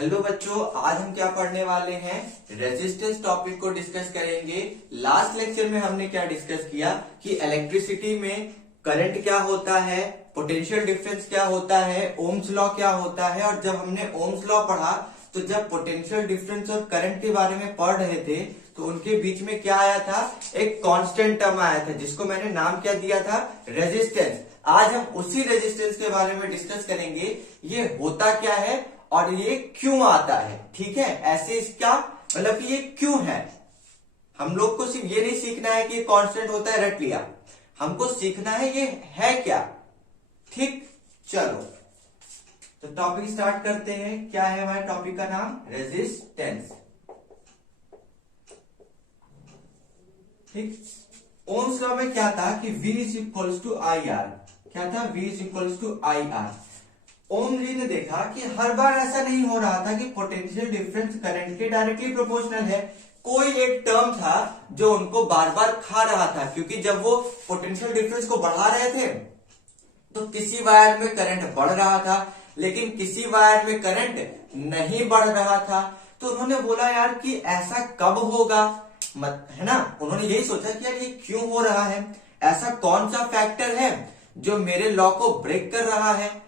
Hello बच्चों, आज हम क्या पढ़ने वाले हैं? रेजिस्टेंस टॉपिक को डिस्कस करेंगे। लास्ट लेक्चर में हमने क्या डिस्कस किया कि इलेक्ट्रिसिटी में करंट क्या होता है, पोटेंशियल डिफरेंस क्या होता है, ओम्स लॉ क्या होता है। और जब हमने ओम्स लॉ पढ़ा तो जब पोटेंशियल डिफरेंस और करंट के बारे में पढ़ रहे थे तो उनके बीच में क्या आया था, एक कांस्टेंट टर्म आया था जिसको मैंने नाम क्या दिया था, रेजिस्टेंस। आज हम उसी रेजिस्टेंस के बारे में डिस्कस करेंगे, ये होता क्या है और ये क्यों आता है। ठीक है, ऐसे इसका मतलब कि ये क्यों है। हम लोग को सिर्फ ये नहीं सीखना है कि ये कांस्टेंट होता है रट लिया, हमको सीखना है ये है क्या। ठीक, चलो तो टॉपिक स्टार्ट करते हैं। क्या है हमारे टॉपिक का नाम? रेजिस्टेंस। ठीक, ओम्स लॉ में क्या था कि V is equals to I R. क्या था? V is equals to I R. Ohm ji ने देखा कि हर बार ऐसा नहीं हो रहा था कि पोटेंशियल डिफरेंस करंट के डायरेक्टली प्रोपोर्शनल है। कोई एक टर्म था जो उनको बार बार खा रहा था, क्योंकि जब वो पोटेंशियल डिफरेंस को बढ़ा रहे थे तो किसी वायर में करंट बढ़ रहा था लेकिन किसी वायर में करंट नहीं बढ़ रहा था। तो उन्होंने बोला यार कि ऐसा कब होगा, है ना। उन्होंने यही सोचा कि यार ये क्यों हो रहा है, ऐसा कौन सा फैक्टर है जो मेरे लॉ को ब्रेक कर रहा है।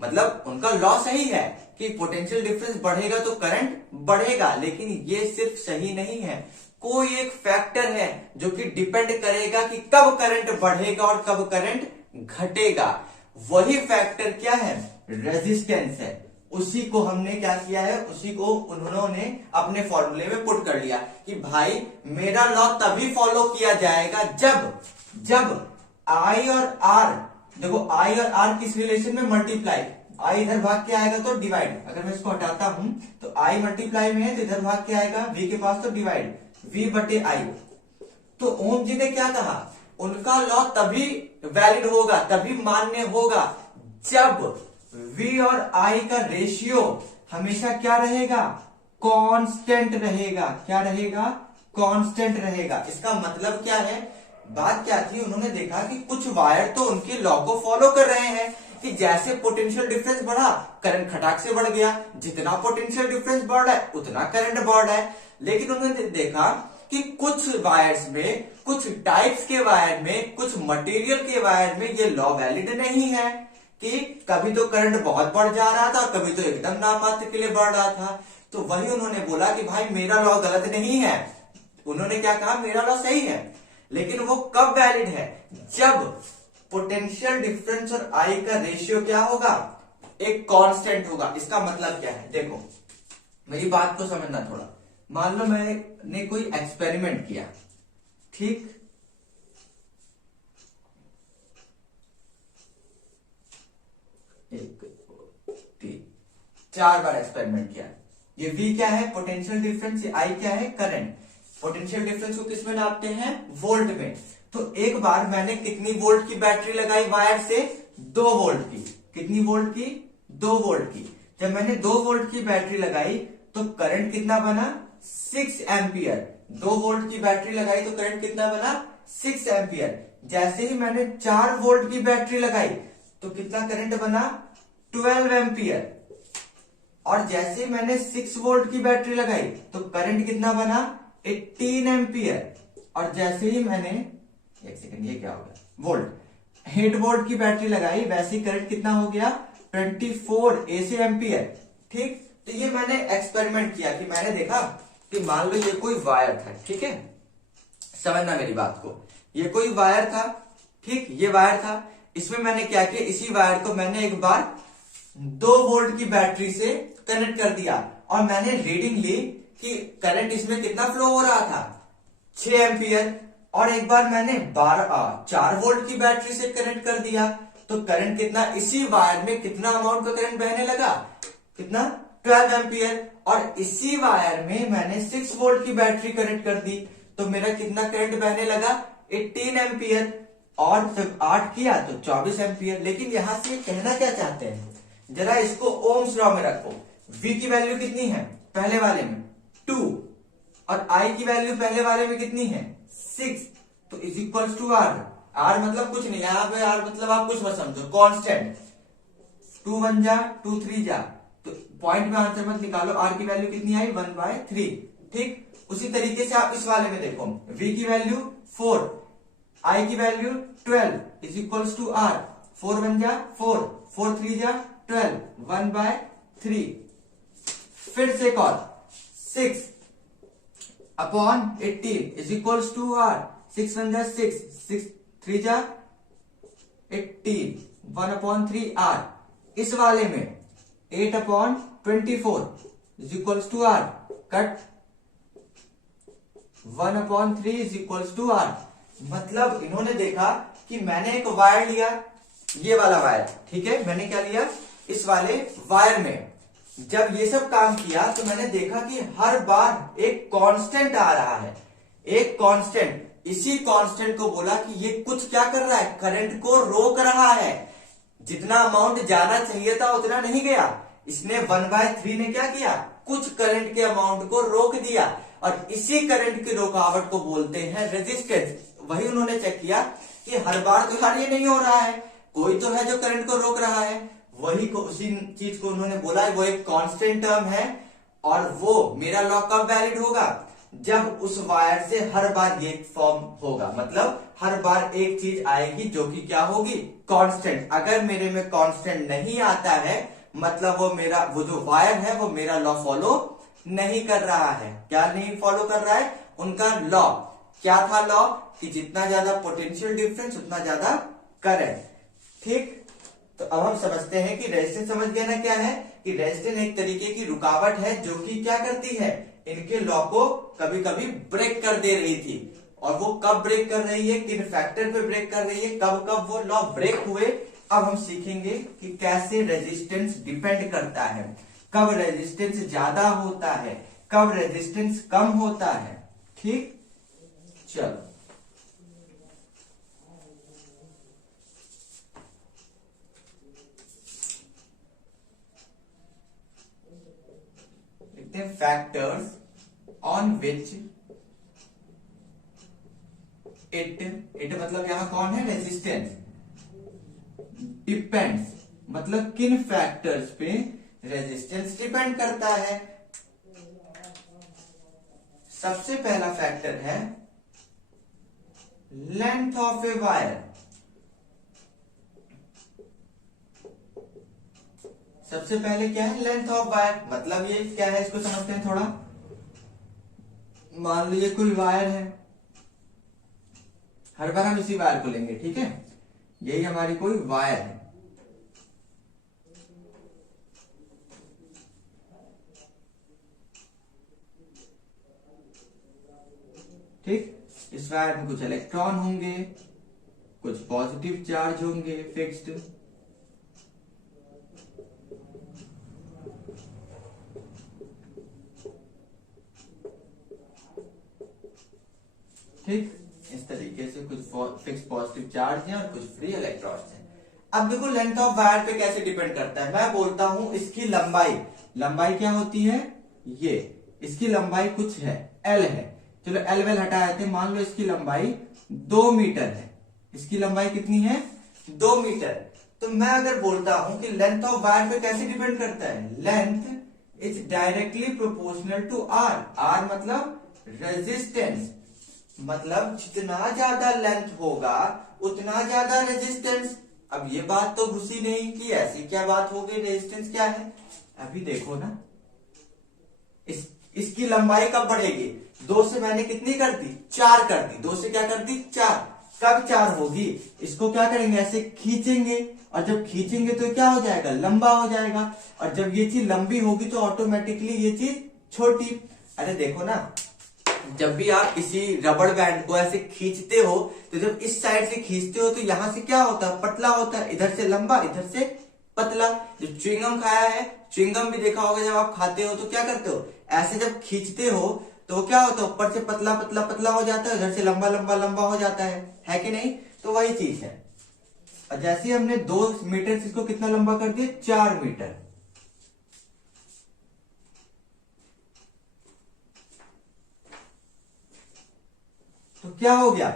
मतलब उनका लॉ सही है कि पोटेंशियल डिफरेंस बढ़ेगा तो करंट बढ़ेगा, लेकिन ये सिर्फ सही नहीं है। कोई एक फैक्टर है जो कि डिपेंड करेगा कि कब करंट बढ़ेगा और कब करंट घटेगा। वही फैक्टर क्या है? रेजिस्टेंस है। उसी को हमने क्या किया है, उसी को उन्होंने अपने फॉर्मूले में पुट कर लिया कि भाई मेरा लॉ तभी फॉलो किया जाएगा जब आई और आर, देखो आई और आर किस रिलेशन में? मल्टीप्लाई। आई इधर भाग के आएगा तो डिवाइड। अगर मैं इसको हटाता हूं तो आई मल्टीप्लाई में है तो इधर भाग के आएगा v के पास तो डिवाइड, v बटे आई। तो ओम जी ने क्या कहा, उनका लॉ तभी वैलिड होगा, तभी मान्य होगा जब v और i का रेशियो हमेशा क्या रहेगा? कांस्टेंट रहेगा। क्या रहेगा? कांस्टेंट रहेगा। इसका मतलब क्या है? बात क्या थी, उन्होंने देखा कि कुछ वायर तो उनके लॉ को फॉलो कर रहे हैं कि जैसे पोटेंशियल डिफरेंस बढ़ा करंट खटाक से बढ़ गया, जितना पोटेंशियल डिफरेंस बढ़ रहा है उतना करंट बढ़ रहा है। लेकिन उन्होंने देखा कि कुछ वायर्स में, कुछ टाइप्स के वायर में, कुछ मटेरियल के वायर में ये लॉ वैलिड नहीं है कि कभी तो करंट बहुत बढ़ जा रहा था, कभी तो एकदम नाममात्र के लिए बढ़ रहा था। तो वही उन्होंने बोला कि भाई मेरा लॉ गलत नहीं है। उन्होंने क्या कहा, मेरा लॉ सही है, लेकिन वो कब वैलिड है? जब पोटेंशियल डिफरेंस और आई का रेशियो क्या होगा? एक कांस्टेंट होगा। इसका मतलब क्या है, देखो मेरी बात को समझना थोड़ा। मान लो मैंने कोई एक्सपेरिमेंट किया, ठीक, एक, दो, तीन, 4 बार एक्सपेरिमेंट किया। ये V क्या है? Potential difference. ये I क्या है? करंट। पोटेंशियल डिफरेंस को किस में नापते हैं? वोल्ट में। तो एक बार मैंने कितनी वोल्ट की बैटरी लगाई वायर से? 2 वोल्ट की। कितनी वोल्ट की? 2 वोल्ट की। जब मैंने 2 वोल्ट की बैटरी लगाई तो करंट कितना बना? 6 एम्पियर। 2 वोल्ट की बैटरी लगाई तो करंट कितना बना? 6 एम्पियर। जैसे ही मैंने 4 वोल्ट की बैटरी लगाई तो कितना करंट बना? 12 एम्पियर। और जैसे ही मैंने 6 वोल्ट की बैटरी लगाई तो करंट कितना बना? 18 एम्पियर। और जैसे ही मैंने, एक सेकंड, ये क्या हो गया, वोल्ट, 8 वोल्ट की बैटरी लगाई, वैसे ही करंट कितना हो गया? 24 AC एम्पियर। ठीक, तो ये मैंने एक्सपेरिमेंट किया कि मैंने देखा कि मान लो ये कोई वायर था, ठीक है, समझना मेरी बात को। ये कोई वायर था, ठीक, ये वायर था। इसमें मैंने क्या किया, इसी वायर को मैंने एक बार 2 वोल्ट की बैटरी से कनेक्ट कर दिया और मैंने रीडिंग ली कि करंट इसमें कितना फ्लो हो रहा था? 6 एम्पियर। और एक बार मैंने 4 वोल्ट की बैटरी से कनेक्ट कर दिया तो करंट कितना, इसी वायर में कितना अमाउंट का करंट बहने लगा? कितना? 12 एम्पियर। और इसी वायर में मैंने 6 वोल्ट की बैटरी कनेक्ट कर दी तो मेरा कितना करंट बहने लगा? 18 एम्पियर। और जब 8 किया तो 24 एम्पियर। लेकिन यहां से कहना क्या चाहते हैं, जरा इसको ओम्स लॉ में रखो। V की वैल्यू कितनी है? पहले वाले में 2, और I की वैल्यू पहले वाले में कितनी है? 6। तो is equal to R। R मतलब कुछ नहीं, यहां पे R मतलब आप कुछ मत समझो, कांस्टेंट। 2 1 जा 2 3 जा, तो पॉइंट में आंसर मत निकालो, आर की वैल्यू कितनी आई 1/3। ठीक, उसी तरीके से आप इस वाले में देखो, v की वैल्यू 4, i की value 12 is equals to r, 4 1 जा 4, 4 3 जा 12, 1/3। फिर से एक और 6 upon 18 is equals to r, 6 1 जा 6, 6 3 जा 18, 1/3 r। इस वाले में 8/24 is equals to r, cut 1/3 is equals to r। मतलब इन्होंने देखा कि मैंने एक वायर लिया, ये वाला वायर, ठीक है, मैंने क्या लिया, इस वाले वायर में जब ये सब काम किया तो मैंने देखा कि हर बार एक कांस्टेंट आ रहा है, एक कांस्टेंट। इसी कांस्टेंट को बोला कि ये कुछ क्या कर रहा है, करंट को रोक रहा है। जितना अमाउंट जाना चाहिए था उतना नहीं गया, इसने 1/3 ने क्या किया, कुछ करंट के अमाउंट को रोक दिया, और इसी करंट की रुकावट को बोलते हैं रेजिस्टेंस। वही उन्होंने चेक किया कि हर बार तो यार ये नहीं हो रहा है, कोई तो है जो करंट को रोक रहा है। वही को उसी चीज को उन्होंने बोला वो एक कांस्टेंट टर्म है, और वो मेरा लॉ कब वैलिड होगा, जब उस वायर से हर बार ये फॉर्म होगा। मतलब हर बार एक चीज आएगी जो कि क्या होगी, कांस्टेंट। अगर मेरे में कांस्टेंट नहीं आता है मतलब वो जो वायर है वो मेरा लॉ फॉलो नहीं कर रहा है। क्या नहीं फॉलो कर रहा है, उनका लॉ क्या था, लॉ कि जितना ज्यादा पोटेंशियल डिफरेंस उतना ज्यादा करंट। ठीक, तो अब हम समझते हैं कि रेजिस्टेंस समझ गए ना क्या है, कि रेजिस्टेंस एक तरीके की रुकावट है जो कि क्या करती है, इनके लॉ को कभी कभी ब्रेक कर दे रही थी। और वो कब ब्रेक कर रही है, किन फैक्टर पे ब्रेक कर रही है, कब कब वो लॉ ब्रेक हुए, अब हम सीखेंगे कि कैसे रेजिस्टेंस डिपेंड करता है, कब रेजिस्टेंस ज्यादा होता है, कब रेजिस्टेंस कम होता है। ठीक, चलो लिखते हैं फैक्टर्स ऑन विच इट मतलब यहां कौन है, रेजिस्टेंस डिपेंड्स, मतलब किन फैक्टर्स पे रेजिस्टेंस डिपेंड करता है। सबसे पहला फैक्टर है लेंथ ऑफ ए वायर। सबसे पहले क्या है, लेंथ ऑफ वायर। मतलब ये क्या है, इसको समझते हैं थोड़ा। मान लीजिए कोई वायर है, हर बार हम इसी वायर को लेंगे, ठीक है, यही हमारी कोई वायर है। ठीक, इस वायर में कुछ इलेक्ट्रॉन होंगे, कुछ पॉजिटिव चार्ज होंगे फिक्स्ड, ठीक, इस तरीके से कुछ फिक्स पॉजिटिव चार्ज है और कुछ फ्री इलेक्ट्रॉन्स है। अब देखो लेंथ ऑफ वायर पे कैसे डिपेंड करता है। मैं बोलता हूं इसकी लंबाई, लंबाई क्या होती है, ये इसकी लंबाई कुछ है, एल है, चलो एल वेल हटा देते हैं। मान लो इसकी लंबाई 2 मीटर है, इसकी लंबाई कितनी है, 2 मीटर। तो मैं अगर बोलता हूं कि लेंथ ऑफ वायर पे कैसे डिपेंड करता है, length is directly proportional to R. R मतलब रेजिस्टेंस, मतलब जितना ज्यादा लेंथ होगा उतना ज्यादा रेजिस्टेंस। अब ये बात तो घुसी नहीं कि ऐसी क्या बात हो गई, रेजिस्टेंस क्या है। अभी देखो ना, इसकी लंबाई कब बढ़ेगी, 2 से मैंने कितनी कर दी, 4 कर दी, 2 से क्या कर दी, 4। कब 4 होगी, इसको क्या करेंगे, ऐसे खींचेंगे, और जब खींचेंगे तो क्या हो जाएगा, लंबा हो जाएगा, और जब ये चीज लंबी होगी तो ऑटोमेटिकली ये चीज छोटी। अरे देखो ना, जब भी आप किसी रबड़ बैंड को ऐसे खींचते हो तो जब इस साइड से खींचते हो तो यहां से क्या होता है, पतला होता है, इधर से लंबा, इधर से पतला। जब च्युइंगम खाया है, च्युइंगम भी देखा होगा, जब आप खाते हो तो क्या करते हो, ऐसे जब खींचते हो तो क्या होता है, ऊपर से पतला पतला पतला हो जाता है, इधर से लंबा लंबा लंबा हो जाता है कि नहीं। तो वही चीज है। और जैसे हमने 2 मीटर से इसको कितना लंबा कर दिया, 4 मीटर। तो क्या हो गया,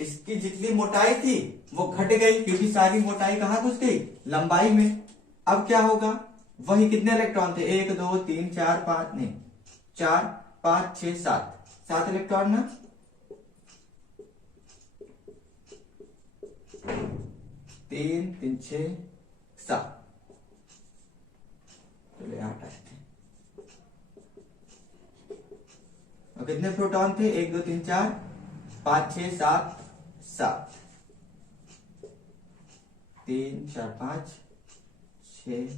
इसकी जितनी मोटाई थी वो घट गई, क्योंकि सारी मोटाई कहां घुस गई, लंबाई में। अब क्या होगा, वही कितने इलेक्ट्रॉन थे, 1 2 3 4 5, नहीं 4 5 6 7 इलेक्ट्रॉन ना, 3 3 6 7, चलो यहाँ आते हैं। और कितने प्रोटॉन थे, 1 2 3 4 5 6 7 7, 3 4 5 6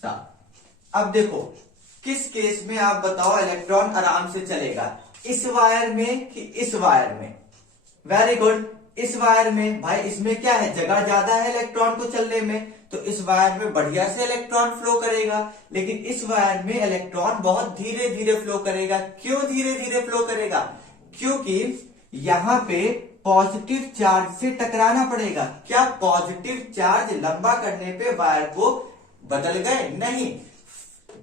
7। अब देखो किस केस में आप बताओ इलेक्ट्रॉन आराम से चलेगा, इस वायर में कि इस वायर में। वेरी गुड, इस वायर में। भाई इसमें क्या है, जगह ज्यादा है इलेक्ट्रॉन को चलने में, तो इस वायर में बढ़िया से इलेक्ट्रॉन फ्लो करेगा। लेकिन इस वायर में इलेक्ट्रॉन बहुत धीरे धीरे फ्लो करेगा। क्यों धीरे धीरे फ्लो करेगा, क्योंकि यहां पे पॉजिटिव चार्ज से टकराना पड़ेगा। क्या पॉजिटिव चार्ज लंबा करने पे वायर को बदल गए, नहीं,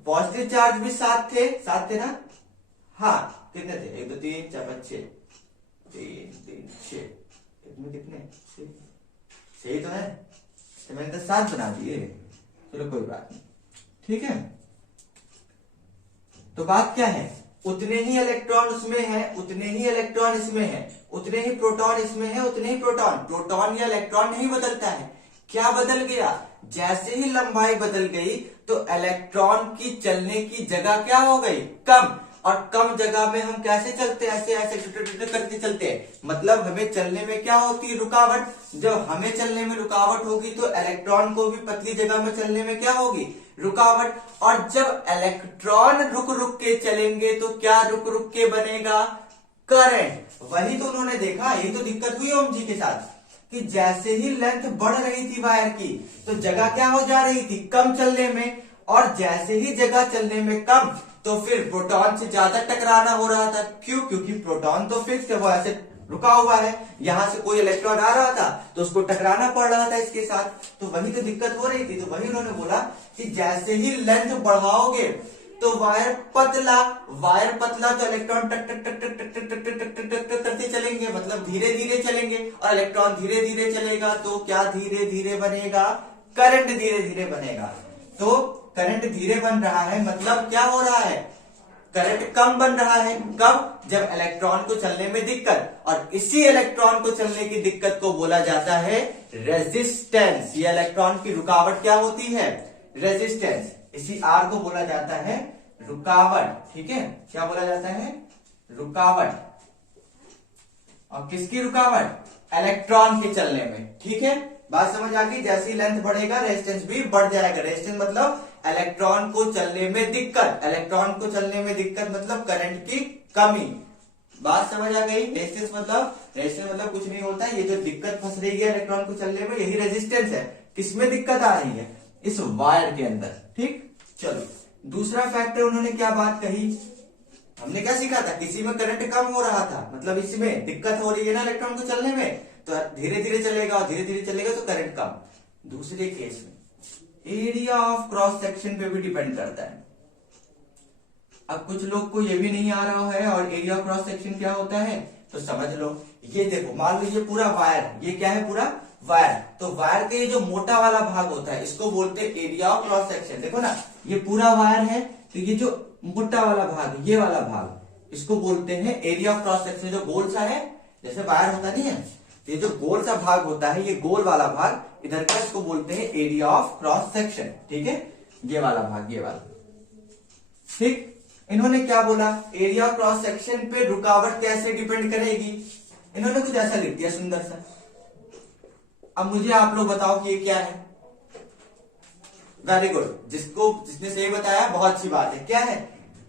पॉजिटिव चार्ज भी साथ थे ना, हाँ कितने थे, 1 2 3 4 5 6, 3 3 6, इसमें कितने, सही तो है, तो मैंने तो 7 बना दिए। चलो कोई बात नहीं, ठीक है। तो बात क्या है, उतने ही इलेक्ट्रॉन उसमें है, उतने ही इलेक्ट्रॉन इसमें है, उतने ही प्रोटॉन इसमें है, उतने ही प्रोटॉन या इलेक्ट्रॉन नहीं बदलता है। क्या बदल गया, जैसे ही लंबाई बदल गई तो इलेक्ट्रॉन की चलने की जगह क्या हो गई, कम। और कम जगह में हम कैसे चलते हैं, ऐसे ऐसे करके चलते हैं। मतलब हमें चलने में क्या होती है, रुकावट। जब हमें चलने में रुकावट होगी तो इलेक्ट्रॉन को भी पतली जगह में चलने में क्या होगी, रुकावट। और जब इलेक्ट्रॉन रुक रुक के चलेंगे तो क्या रुक रुक के बनेगा, करंट। वही तो उन्होंने देखा, यही तो दिक्कत हुई ओम जी के साथ, कि जैसे ही लेंथ बढ़ रही थी वायर की तो जगह क्या हो जा रही थी, कम चलने में। और जैसे ही जगह चलने में कम तो फिर प्रोटॉन से ज्यादा टकराना हो रहा था। क्यों, क्योंकि प्रोटॉन तो फिक्स है, वो ऐसे रुका हुआ है, यहां से कोई इलेक्ट्रॉन आ रहा था तो उसको टकराना पड़ रहा था इसके साथ। तो वही तो दिक्कत हो रही थी। तो वही उन्होंने बोला कि जैसे ही लेंथ बढ़ाओगे तो वायर पतला तो इलेक्ट्रॉन टक टक टक टक टक टक टक टक टक टक करते चलेंगे, मतलब धीरे धीरे चलेंगे। और इलेक्ट्रॉन धीरे धीरे चलेगा तो क्या धीरे धीरे बनेगा, करंट धीरे धीरे बनेगा। तो करंट धीरे बन रहा है, मतलब क्या हो रहा है, करंट कम बन रहा है। कब, जब इलेक्ट्रॉन को चलने में दिक्कत। और इसी इलेक्ट्रॉन को चलने की दिक्कत को बोला जाता है रेजिस्टेंस। ये इलेक्ट्रॉन की रुकावट क्या होती है, रेजिस्टेंस। इसी आर को बोला जाता है रुकावट, ठीक है। क्या बोला जाता है, रुकावट। और किसकी रुकावट, इलेक्ट्रॉन के चलने में, ठीक है। बात समझ आ गई, जैसी लेंथ बढ़ेगा रेजिस्टेंस भी बढ़ जाएगा। रेजिस्टेंस मतलब इलेक्ट्रॉन को चलने में दिक्कत, इलेक्ट्रॉन को चलने में दिक्कत मतलब करंट की कमी। बात समझ आ गई। रेजिस्टेंस मतलब कुछ नहीं होता है, ये जो दिक्कत फंस रही है इलेक्ट्रॉन को चलने में, यही रेजिस्टेंस है। किसमें दिक्कत आ रही है, इस वायर के अंदर, ठीक। चलो दूसरा फैक्टर उन्होंने क्या बात कही, हमने क्या सीखा था, किसी में करंट कम हो रहा था मतलब इसमें दिक्कत हो रही है ना इलेक्ट्रॉन को चलने में, तो धीरे धीरे चलेगा और धीरे धीरे चलेगा तो करंट कम। दूसरे केस में एरिया ऑफ क्रॉस सेक्शन पे भी डिपेंड करता है। अब कुछ लोग को ये भी नहीं आ रहा है और एरिया ऑफ क्रॉस सेक्शन क्या होता है तो समझ लो। ये देखो, मान लो ये पूरा वायर, ये क्या है, पूरा वायर। तो वायर का ये जो मोटा वाला भाग होता है इसको बोलते हैं एरिया ऑफ क्रॉस सेक्शन। देखो ना, ये पूरा वायर है तो ये जो मोटा वाला भाग, ये वाला भाग, इसको बोलते हैं एरिया ऑफ क्रॉस सेक्शन। जो गोल सा है, जैसे वायर होता नहीं है, ये जो गोल सा भाग होता है, ये गोल वाला भाग इधर का, इसको बोलते हैं एरिया ऑफ क्रॉस सेक्शन, ठीक है। ये वाला भाग, ये वाला, ठीक। इन्होंने क्या बोला, एरिया ऑफ क्रॉस सेक्शन पे रुकावट कैसे डिपेंड करेगी। इन्होंने कुछ ऐसा लिख दिया सुंदर सा। अब मुझे आप लोग बताओ कि ये क्या है। वेरी गुड, जिसने सही बताया बहुत अच्छी बात है। क्या है,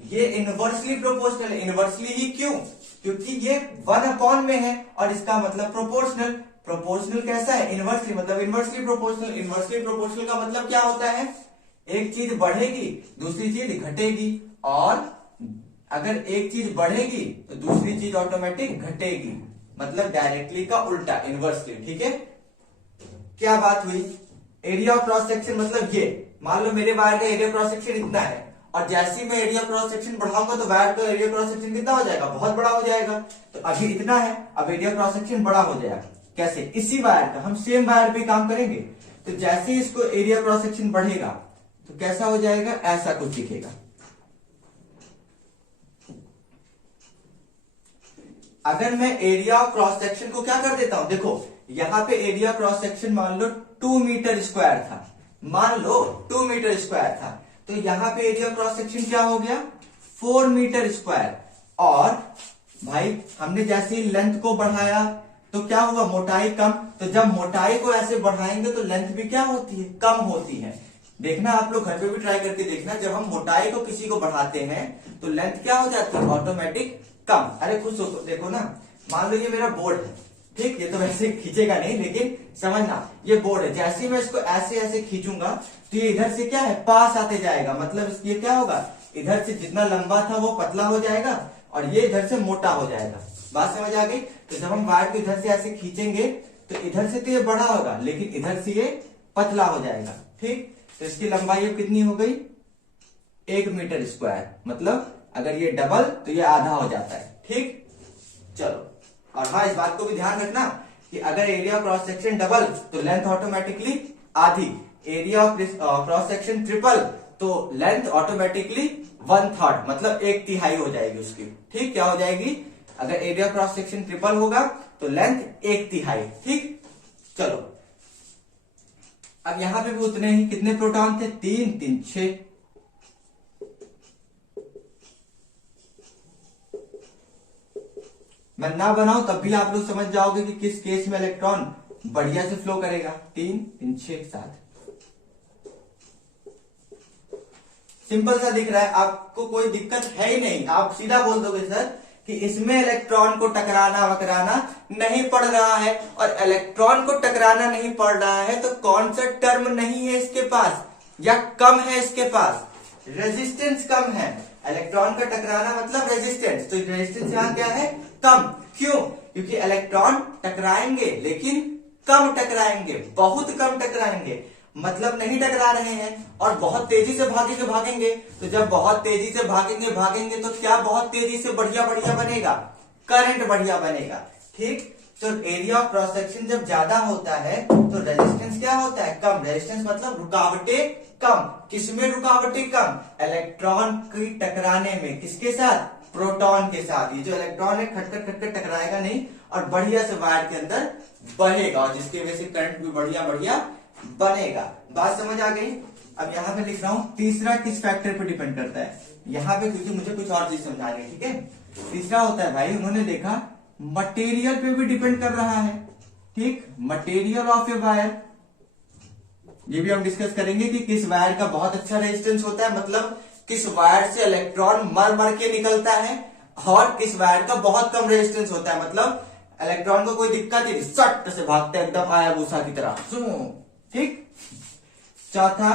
ये इनवर्सली प्रोपोर्शनल है। इनवर्सली ही क्यों, क्योंकि ये 1 में है और इसका मतलब प्रोपोर्शनल। प्रोपोर्शनल कैसा है, इनवर्सली मतलब इनवर्सली प्रोपोर्शनल। इनवर्सली प्रोपोर्शनल का मतलब क्या होता है, एक चीज बढ़ेगी दूसरी चीज घटेगी, और अगर एक चीज बढ़ेगी तो दूसरी चीज ऑटोमेटिक घटेगी, मतलब डायरेक्टली का उल्टा, इनवर्सली, ठीक है। क्या बात हुई, एरिया ऑफ क्रॉस सेक्शन मतलब ये, मान लो मेरे वायर का एरिया क्रॉस सेक्शन इतना है और जैसे ही मैं एरिया क्रॉस सेक्शन बढ़ाऊंगा तो वायर का एरिया क्रॉस सेक्शन कितना हो जाएगा, बहुत बड़ा हो जाएगा। तो अभी इतना है, अब एरिया क्रॉस सेक्शन बड़ा हो जाएगा। कैसे, इसी वायर का हम सेम वायर पे काम करेंगे तो जैसे ही इसको एरिया क्रॉस सेक्शन बढ़ेगा तो कैसा हो जाएगा, ऐसा कुछ दिखेगा। अगर मैं एरिया ऑफ क्रॉस सेक्शन को क्या कर देता हूं, देखो यहां पे एरिया क्रॉस सेक्शन मान लो 2 मीटर स्क्वायर था, मान लो 2 मीटर स्क्वायर था, तो यहां पे एरिया क्रॉस सेक्शन क्या हो गया, 4 मीटर स्क्वायर। और भाई हमने जैसे ही लेंथ को बढ़ाया तो क्या हुआ, मोटाई कम। तो जब मोटाई को ऐसे बढ़ाएंगे तो लेंथ भी क्या होती है, कम होती है। देखना आप लोग घर पे भी ट्राई करके देखना, जब हम मोटाई को किसी को बढ़ाते हैं तो लेंथ क्या हो जाती है, ऑटोमेटिक कम। अरे खुद देखो ना, मान लो ये मेरा बोर्ड है, ठीक, ये तो वैसे खींचेगा नहीं लेकिन समझना, ये बोर्ड है, जैसे ही मैं इसको ऐसे ऐसे खींचूंगा तो ये इधर से क्या है, पास आते जाएगा, मतलब ये क्या होगा, इधर से जितना लंबा था वो पतला हो जाएगा और ये इधर से मोटा हो जाएगा। बात समझ आ गई। तो जब हम वायर को इधर से ऐसे खींचेंगे तो इधर से तो ये बड़ा होगा लेकिन इधर से ये पतला हो जाएगा, ठीक। तो इसकी लंबाई अब कितनी हो गई, 1 मीटर स्क्वायर, मतलब अगर ये डबल तो ये आधा हो जाता है, ठीक। चलो, और हाँ इस बात को भी ध्यान रखना कि अगर एरिया क्रॉस सेक्शन डबल तो लेंथ ऑटोमेटिकली आधी, एरिया क्रॉस सेक्शन ट्रिपल तो लेंथ ऑटोमेटिकली 1/3, मतलब 1/3 हो जाएगी उसकी, ठीक। क्या हो जाएगी, अगर एरिया क्रॉस सेक्शन ट्रिपल होगा तो लेंथ 1/3, ठीक। चलो, अब यहां पे भी उतने ही, कितने प्रोटॉन थे, 3 3 6। मैं ना बनाऊं तब भी आप लोग समझ जाओगे कि किस केस में इलेक्ट्रॉन बढ़िया से फ्लो करेगा। 3 3 6 7, सिंपल सा दिख रहा है, आपको कोई दिक्कत है ही नहीं, आप सीधा बोल दोगे सर कि इसमें इलेक्ट्रॉन को टकराना वकराना नहीं पड़ रहा है, और इलेक्ट्रॉन को टकराना नहीं पड़ रहा है तो कौन सा टर्म नहीं है इसके पास या कम है इसके पास, रेजिस्टेंस कम है। इलेक्ट्रॉन का टकराना मतलब रेजिस्टेंस, तो रेजिस्टेंस यहाँ क्या है, कम। क्यों, क्योंकि इलेक्ट्रॉन टकराएंगे लेकिन कम टकराएंगे, बहुत कम टकराएंगे, मतलब नहीं टकरा रहे हैं, और बहुत तेजी से भागेंगे, तो जब बहुत तेजी से भागेंगे तो क्या बहुत तेजी से बढ़िया बनेगा, करंट बढ़िया बनेगा, ठीक। तो एरिया ऑफ क्रॉस सेक्शन जब ज्यादा होता है तो रेजिस्टेंस क्या होता है, कम। रेजिस्टेंस मतलब रुकावटें कम। किसमें रुकावटें कम, इलेक्ट्रॉन की टकराने में, किसके साथ, प्रोटॉन के साथ। ये जो इलेक्ट्रॉन है खटखट टकराएगा नहीं और बढ़िया से वायर के अंदर बहेगा, और जिसकी वजह से करंट भी बढ़िया बनेगा। बात समझ आ गई। अब यहाँ पे लिख रहा हूं, तीसरा किस फैक्टर पे डिपेंड करता है यहाँ पे, क्योंकि मुझे कुछ और चीज समझानी है, ठीक है। तीसरा होता है भाई, उन्होंने देखा मटेरियल पे भी डिपेंड कर रहा है, ठीक। मटेरियल ऑफ ए वायर, ये भी हम डिस्कस करेंगे कि किस वायर का बहुत अच्छा रेजिस्टेंस होता है, मतलब किस वायर से इलेक्ट्रॉन मर के निकलता है, और किस वायर का बहुत कम रेजिस्टेंस होता है, मतलब इलेक्ट्रॉन को कोई दिक्कत नहीं, सट से भागते हैं एकदम हायाबुसा की तरह, ठीक। चौथा,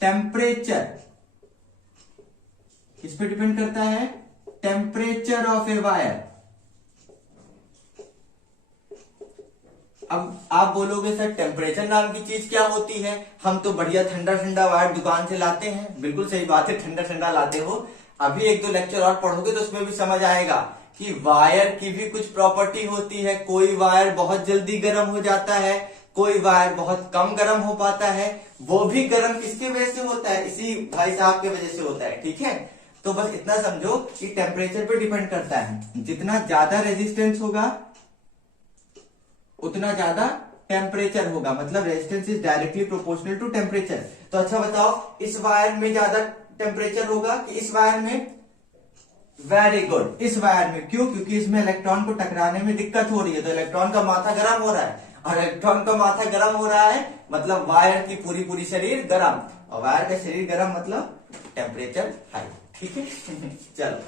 टेम्परेचर, किस पे डिपेंड करता है, टेम्परेचर ऑफ ए वायर। अब आप बोलोगे सर टेम्परेचर नाम की चीज क्या होती है, हम तो बढ़िया ठंडा वायर दुकान से लाते हैं। बिल्कुल सही बात है, ठंडा लाते हो। अभी 1-2 लेक्चर और पढ़ोगे तो उसमें भी समझ आएगा कि वायर की भी कुछ प्रॉपर्टी होती है। कोई वायर बहुत जल्दी गर्म हो जाता है, कोई वायर बहुत कम गर्म हो पाता है, वो भी गर्म किसकी वजह से होता है, इसी भाई साहब की वजह से होता है, ठीक है। तो बस इतना समझो कि टेम्परेचर पे डिपेंड करता है, जितना ज्यादा रेजिस्टेंस होगा उतना ज्यादा टेम्परेचर होगा, मतलब resistance is directly proportional to temperature. तो अच्छा बताओ, इस वायर में ज्यादा टेम्परेचर होगा कि इस वायर में, वेरी गुड, इस वायर में। क्यों, क्योंकि इसमें इलेक्ट्रॉन को टकराने में दिक्कत हो रही है, तो इलेक्ट्रॉन का माथा गर्म हो रहा है, और इलेक्ट्रॉन का माथा गर्म हो रहा है मतलब वायर की पूरी शरीर गर्म, और वायर का शरीर गर्म मतलब टेम्परेचर हाई, ठीक है। चलो,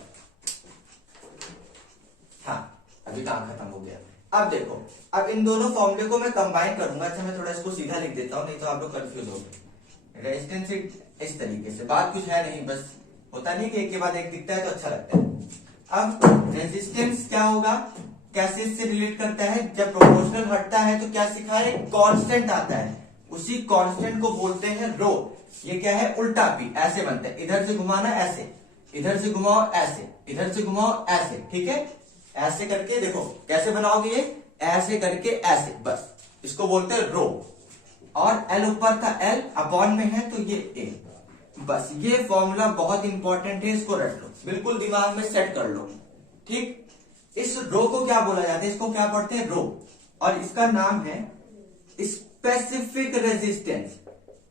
हाँ अभी काम खत्म हो गया। अब देखो, अब इन दोनों फॉर्मूले को मैं कंबाइन करूंगा। अच्छा मैं थोड़ा इसको सीधा लिख देता हूं, नहीं तो आप लोग कंफ्यूज हो गए। रेजिस्टेंस इस तरीके से, बात कुछ है नहीं, बस होता नहीं कि एक के बाद एक दिखता है तो अच्छा लगता है। अब रेजिस्टेंस क्या होगा, कैसे इससे रिलेट करता है, जब प्रोपोर्शनल हटता है तो क्या सिखा है, कांस्टेंट आता है, उसी कांस्टेंट को बोलते हैं रो। ये क्या है, उल्टा पी, ऐसे बनता है, इधर से घुमाना ऐसे, इधर से घुमाओ ऐसे, इधर से घुमाओ ऐसे, ठीक है। ऐसे करके देखो कैसे बनाओगे, ये ऐसे करके ऐसे, बस इसको बोलते हैं रो। और एल ऊपर था, एल अपॉन में है तो ये ए। बस ये फॉर्मूला बहुत इंपॉर्टेंट है, इसको रट लो, बिल्कुल दिमाग में सेट कर लो। ठीक, इस रो को क्या बोला जाता है, इसको क्या पढ़ते हैं, रो, और इसका नाम है स्पेसिफिक रेजिस्टेंस।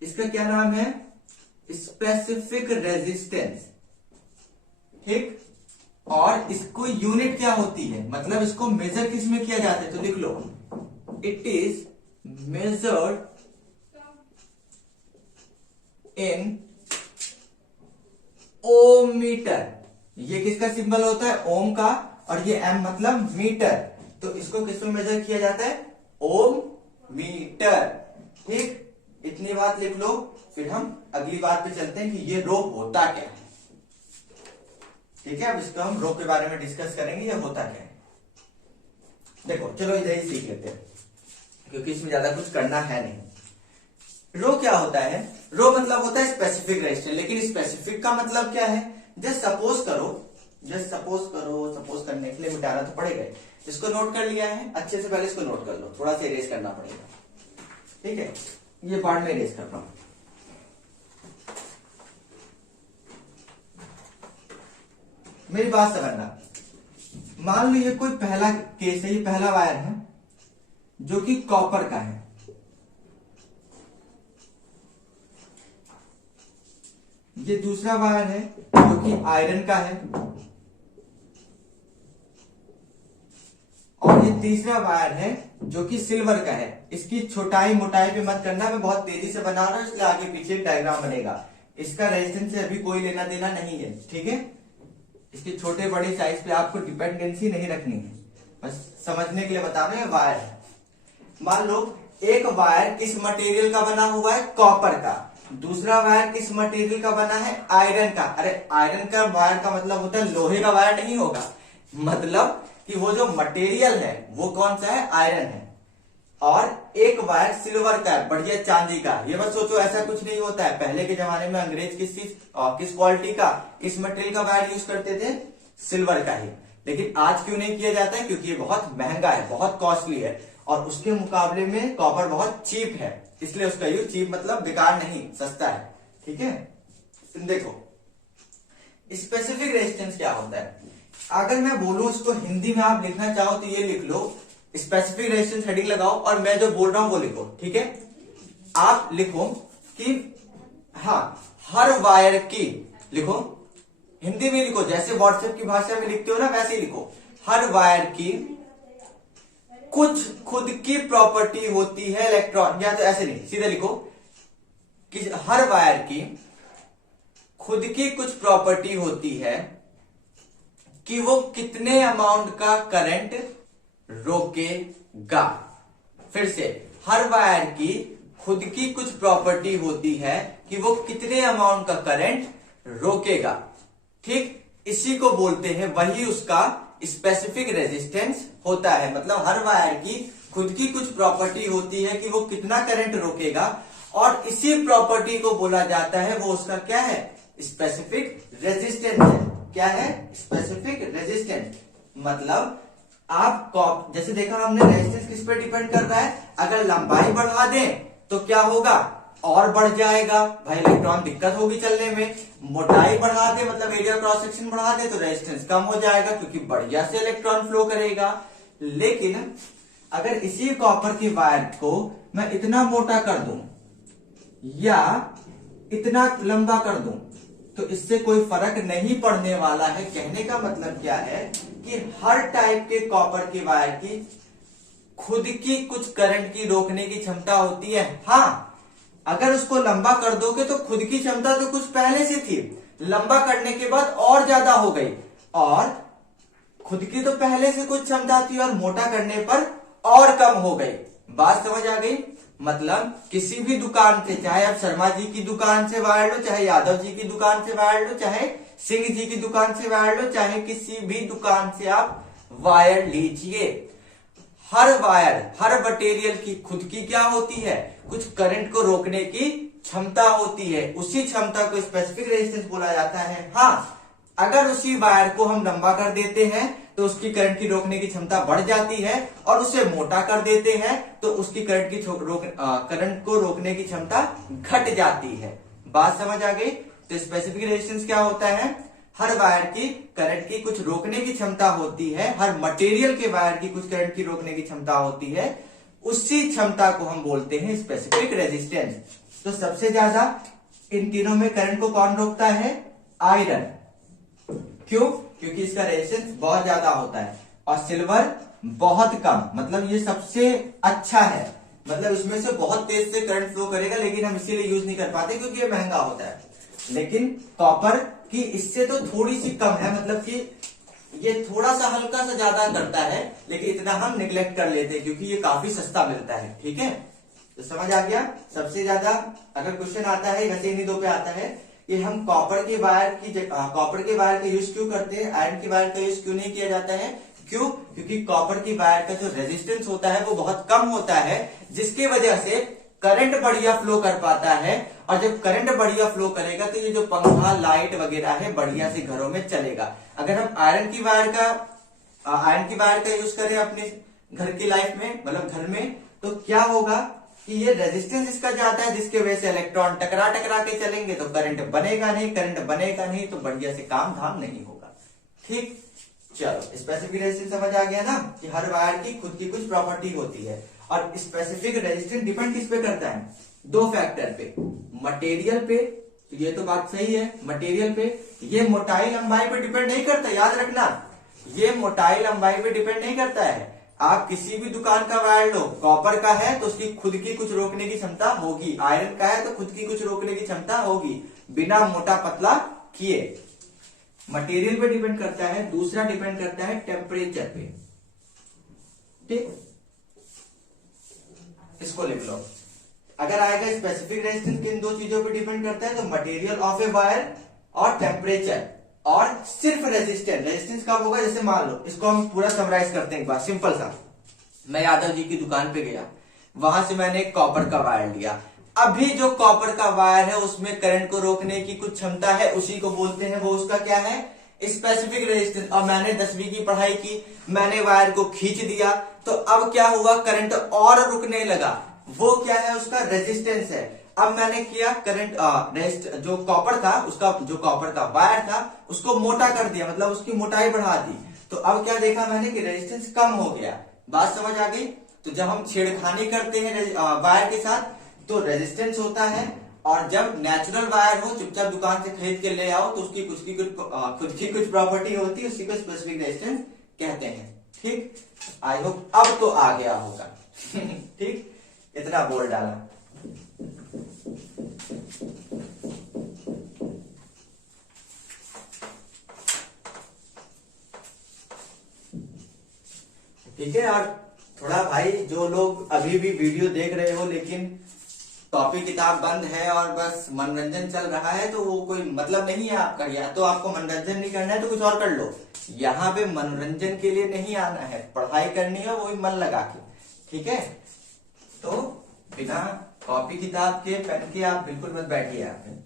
इसका क्या नाम है, स्पेसिफिक रेजिस्टेंस। ठीक, और इसको यूनिट क्या होती है, मतलब इसको मेजर किस में किया जाता है, तो लिख लो, it is measured in ohm meter. ये किसका सिंबल होता है, ओम का, और ये एम मतलब मीटर, तो इसको किस में मेजर किया जाता है, ओम मीटर। ठीक, इतनी बात लिख लो, फिर हम अगली बात पे चलते हैं कि ये रो होता क्या है। ठीक है, अब इसको हम रो के बारे में डिस्कस करेंगे, ये होता क्या है। देखो चलो इधर ही सीख लेते हैं, क्योंकि इसमें ज्यादा कुछ करना है नहीं। रो क्या होता है, रो मतलब होता है स्पेसिफिक रेजिस्टेंस, लेकिन स्पेसिफिक का मतलब क्या है, जस्ट सपोज करो, सपोज करने के लिए मिटाना तो पड़ेगा। इसको नोट कर लिया है अच्छे से, पहले इसको नोट कर लो, थोड़ा सा इरेज करना पड़ेगा। ठीक है, ये पार्ट में इरेज कर रहा हूं। मेरी बात समझना, मान लो ये कोई पहला केस है, ये पहला वायर है जो कि कॉपर का है, ये दूसरा वायर है जो कि आयरन का है, और ये तीसरा वायर है जो कि सिल्वर का है। इसकी छोटाई मोटाई पे मत करना, मैं बहुत तेजी से बना रहा हूं, इसलिए आगे पीछे डायग्राम बनेगा। इसका रेजिस्टेंस से अभी कोई लेना देना नहीं है। ठीक है, इसके छोटे बड़े साइज पे आपको डिपेंडेंसी नहीं रखनी है, बस समझने के लिए बता रहे हैं। वायर है, मान लो एक वायर किस मटेरियल का बना हुआ है, कॉपर का, दूसरा वायर किस मटेरियल का बना है, आयरन का। अरे आयरन का वायर का मतलब होता है लोहे का वायर नहीं होगा, मतलब कि वो जो मटेरियल है वो कौन सा है, आयरन है। और एक वायर सिल्वर का है, बढ़िया चांदी का। ये मत सोचो ऐसा कुछ नहीं होता है, पहले के जमाने में अंग्रेज किस क्वालिटी का, किस मटेरियल का वायर यूज करते थे, सिल्वर का ही। लेकिन आज क्यों नहीं किया जाता है, क्योंकि ये बहुत महंगा है, बहुत कॉस्टली है, और उसके मुकाबले में कॉपर बहुत चीप है, इसलिए उसका यूज, चीप मतलब बेकार नहीं, सस्ता है। ठीक है, देखो स्पेसिफिक रेजिस्टेंस क्या होता है, अगर मैं बोलूं इसको हिंदी में आप लिखना चाहो तो ये लिख लो, स्पेसिफिक रेजिस्टेंस हेडिंग लगाओ, और मैं जो बोल रहा हूं वो लिखो। ठीक है, आप लिखो कि हाँ, हर वायर की, लिखो हिंदी में लिखो, जैसे व्हाट्सएप की भाषा में लिखते हो ना वैसे ही लिखो, हर वायर की कुछ खुद की प्रॉपर्टी होती है इलेक्ट्रॉन, या तो ऐसे नहीं, सीधे लिखो कि हर वायर की खुद की कुछ प्रॉपर्टी होती है कि वो कितने अमाउंट का करंट रोकेगा। फिर से, हर वायर की खुद की कुछ प्रॉपर्टी होती है कि वो कितने अमाउंट का करंट रोकेगा। ठीक, इसी को बोलते हैं, वही उसका स्पेसिफिक रेजिस्टेंस होता है। मतलब हर वायर की खुद की कुछ प्रॉपर्टी होती है कि वो कितना करंट रोकेगा, और इसी प्रॉपर्टी को बोला जाता है, वो उसका क्या है, स्पेसिफिक रेजिस्टेंस है। क्या है, स्पेसिफिक रेजिस्टेंस। मतलब आप जैसे देखा हमने, रेजिस्टेंस किस पे डिपेंड कर रहा है, अगर लंबाई बढ़ा दें तो क्या होगा, और बढ़ जाएगा भाई, इलेक्ट्रॉन दिक्कत होगी चलने में। मोटाई बढ़ा दे मतलब एरिया क्रॉस सेक्शन बढ़ा दे तो रेजिस्टेंस कम हो जाएगा, क्योंकि बढ़िया से इलेक्ट्रॉन फ्लो करेगा। लेकिन अगर इसी कॉपर की वायर को मैं इतना मोटा कर दूं या इतना लंबा कर दूं तो इससे कोई फर्क नहीं पड़ने वाला है। कहने का मतलब क्या है कि हर टाइप के कॉपर की वायर की खुद की कुछ करंट की रोकने की क्षमता होती है। हाँ, अगर उसको लंबा कर दोगे तो खुद की क्षमता तो कुछ पहले से थी, लंबा करने के बाद और ज्यादा हो गई, और खुद की तो पहले से कुछ क्षमता थी और मोटा करने पर और कम हो गई। बात समझ आ गई? मतलब किसी भी दुकान से, चाहे आप शर्मा जी की दुकान से वायर लो, चाहे यादव जी की दुकान से वायर लो, चाहे सिंह जी की दुकान से वायर लो, चाहे किसी भी दुकान से आप वायर लीजिए, हर वायर, हर मटेरियल की खुद की क्या होती है, कुछ करंट को रोकने की क्षमता होती है। उसी क्षमता को स्पेसिफिक रेजिस्टेंस बोला जाता है। हाँ, अगर उसी वायर को हम लंबा कर देते हैं तो उसकी करंट की रोकने की क्षमता बढ़ जाती है, और उसे मोटा कर देते हैं तो उसकी करंट को रोकने की क्षमता घट जाती है। बात समझ आ गई? तो स्पेसिफिक रेजिस्टेंस क्या होता है? हर वायर की करंट की कुछ रोकने की क्षमता होती है, हर मटेरियल के वायर की कुछ करंट की रोकने की क्षमता होती है, उसी क्षमता को हम बोलते हैं स्पेसिफिक रेजिस्टेंस। तो सबसे ज्यादा इन तीनों में करंट को कौन रोकता है? आयरन। क्यों? क्योंकि इसका रेजिस्टेंस बहुत ज्यादा होता है, और सिल्वर बहुत कम, मतलब ये सबसे अच्छा है, मतलब इसमें से बहुत तेज से करंट फ्लो करेगा, लेकिन हम इसीलिए यूज नहीं कर पाते क्योंकि ये महंगा होता है। लेकिन कॉपर की इससे तो थोड़ी सी कम है, मतलब कि ये थोड़ा सा हल्का सा ज्यादा करता है, लेकिन इतना हम निगलेक्ट कर लेते हैं क्योंकि ये काफी सस्ता मिलता है। ठीक है, तो समझ आ गया? सबसे ज्यादा अगर क्वेश्चन आता है, वैसे इन्हीं दो पे आता है कि हम कॉपर के वायर का यूज क्यों करते हैं, आयरन के वायर का यूज क्यों नहीं किया जाता है? क्यों? क्योंकि कॉपर की वायर का जो रेजिस्टेंस होता है वो बहुत कम होता है, जिसकी वजह से करंट बढ़िया फ्लो कर पाता है, और जब करंट बढ़िया फ्लो करेगा तो ये जो पंखा लाइट वगैरह है बढ़िया से घरों में चलेगा। अगर हम आयरन की वायर का यूज करें अपने घर की लाइफ में, मतलब घर में, तो क्या होगा कि ये रेजिस्टेंस इसका ज्यादा है, जिसके वजह से इलेक्ट्रॉन टकरा टकरा के चलेंगे तो करंट बनेगा नहीं तो बढ़िया से काम धाम नहीं होगा। ठीक, चलो स्पेसिफिक रेजिस्टेंस समझ आ गया ना कि हर वायर की खुद की कुछ प्रॉपर्टी होती है, और स्पेसिफिक रेजिस्टेंस डिपेंड किस पे करता है? दो फैक्टर पे, मटेरियल पे, तो ये तो बात सही है, मटेरियल पे। ये मोटाई लंबाई पे डिपेंड नहीं करता, याद रखना, ये मोटाई लंबाई पे डिपेंड नहीं करता है। आप किसी भी दुकान का वायर लो, कॉपर का है तो उसकी खुद की कुछ रोकने की क्षमता होगी, आयरन का है तो खुद की कुछ रोकने की क्षमता होगी, बिना मोटा पतला किए। मटेरियल पे डिपेंड करता है। दूसरा डिपेंड करता है टेम्परेचर पे। ठीक, इसको लिख लो। अगर आएगा स्पेसिफिक रेजिस्टेंस किन दो चीजों पे डिपेंड करता है, तो मटेरियल ऑफ ए वायर और टेम्परेचर, और सिर्फ रेजिस्टेंस कब होगा? जैसे मान लो, इसको हम पूरा समराइज करते हैं एक बार, सिंपल सा। मैं यादव जी की दुकान पे गया, वहां से मैंने एक कॉपर का वायर लिया। अभी जो कॉपर का वायर है उसमें करंट को रोकने की कुछ क्षमता है, उसी को बोलते हैं, वो उसका क्या है? Specific resistance. और मैंने 10वीं की पढ़ाई की, मैंने वायर को खींच दिया, तो अब क्या हुआ? करंट और रुकने लगा, वो क्या है? उसका रेजिस्टेंस है। अब मैंने किया करंट जो कॉपर का वायर था उसको मोटा कर दिया, मतलब उसकी मोटाई बढ़ा दी, तो अब क्या देखा मैंने कि रेजिस्टेंस कम हो गया। बात समझ आ गई? तो जब हम छेड़खानी करते हैं वायर के साथ तो रेजिस्टेंस होता है, और जब नेचुरल वायर हो, चुपचाप दुकान से खरीद के ले आओ, तो उसकी खुद की कुछ प्रॉपर्टी होती है, उसी को स्पेसिफिक रेजिस्टेंस कहते हैं। ठीक, आई होप अब तो आ गया होगा। ठीक, इतना बोल डाला। ठीक है, और थोड़ा भाई जो लोग अभी भी वीडियो देख रहे हो लेकिन कॉपी किताब बंद है और बस मनोरंजन चल रहा है, तो वो कोई मतलब नहीं है आपका। या तो आपको मनोरंजन नहीं करना है तो कुछ और कर लो, यहाँ पे मनोरंजन के लिए नहीं आना है, पढ़ाई करनी है, वो भी मन लगा के। ठीक है, तो बिना कॉपी किताब के, पेन के आप बिल्कुल मत बैठिए यहाँ पे।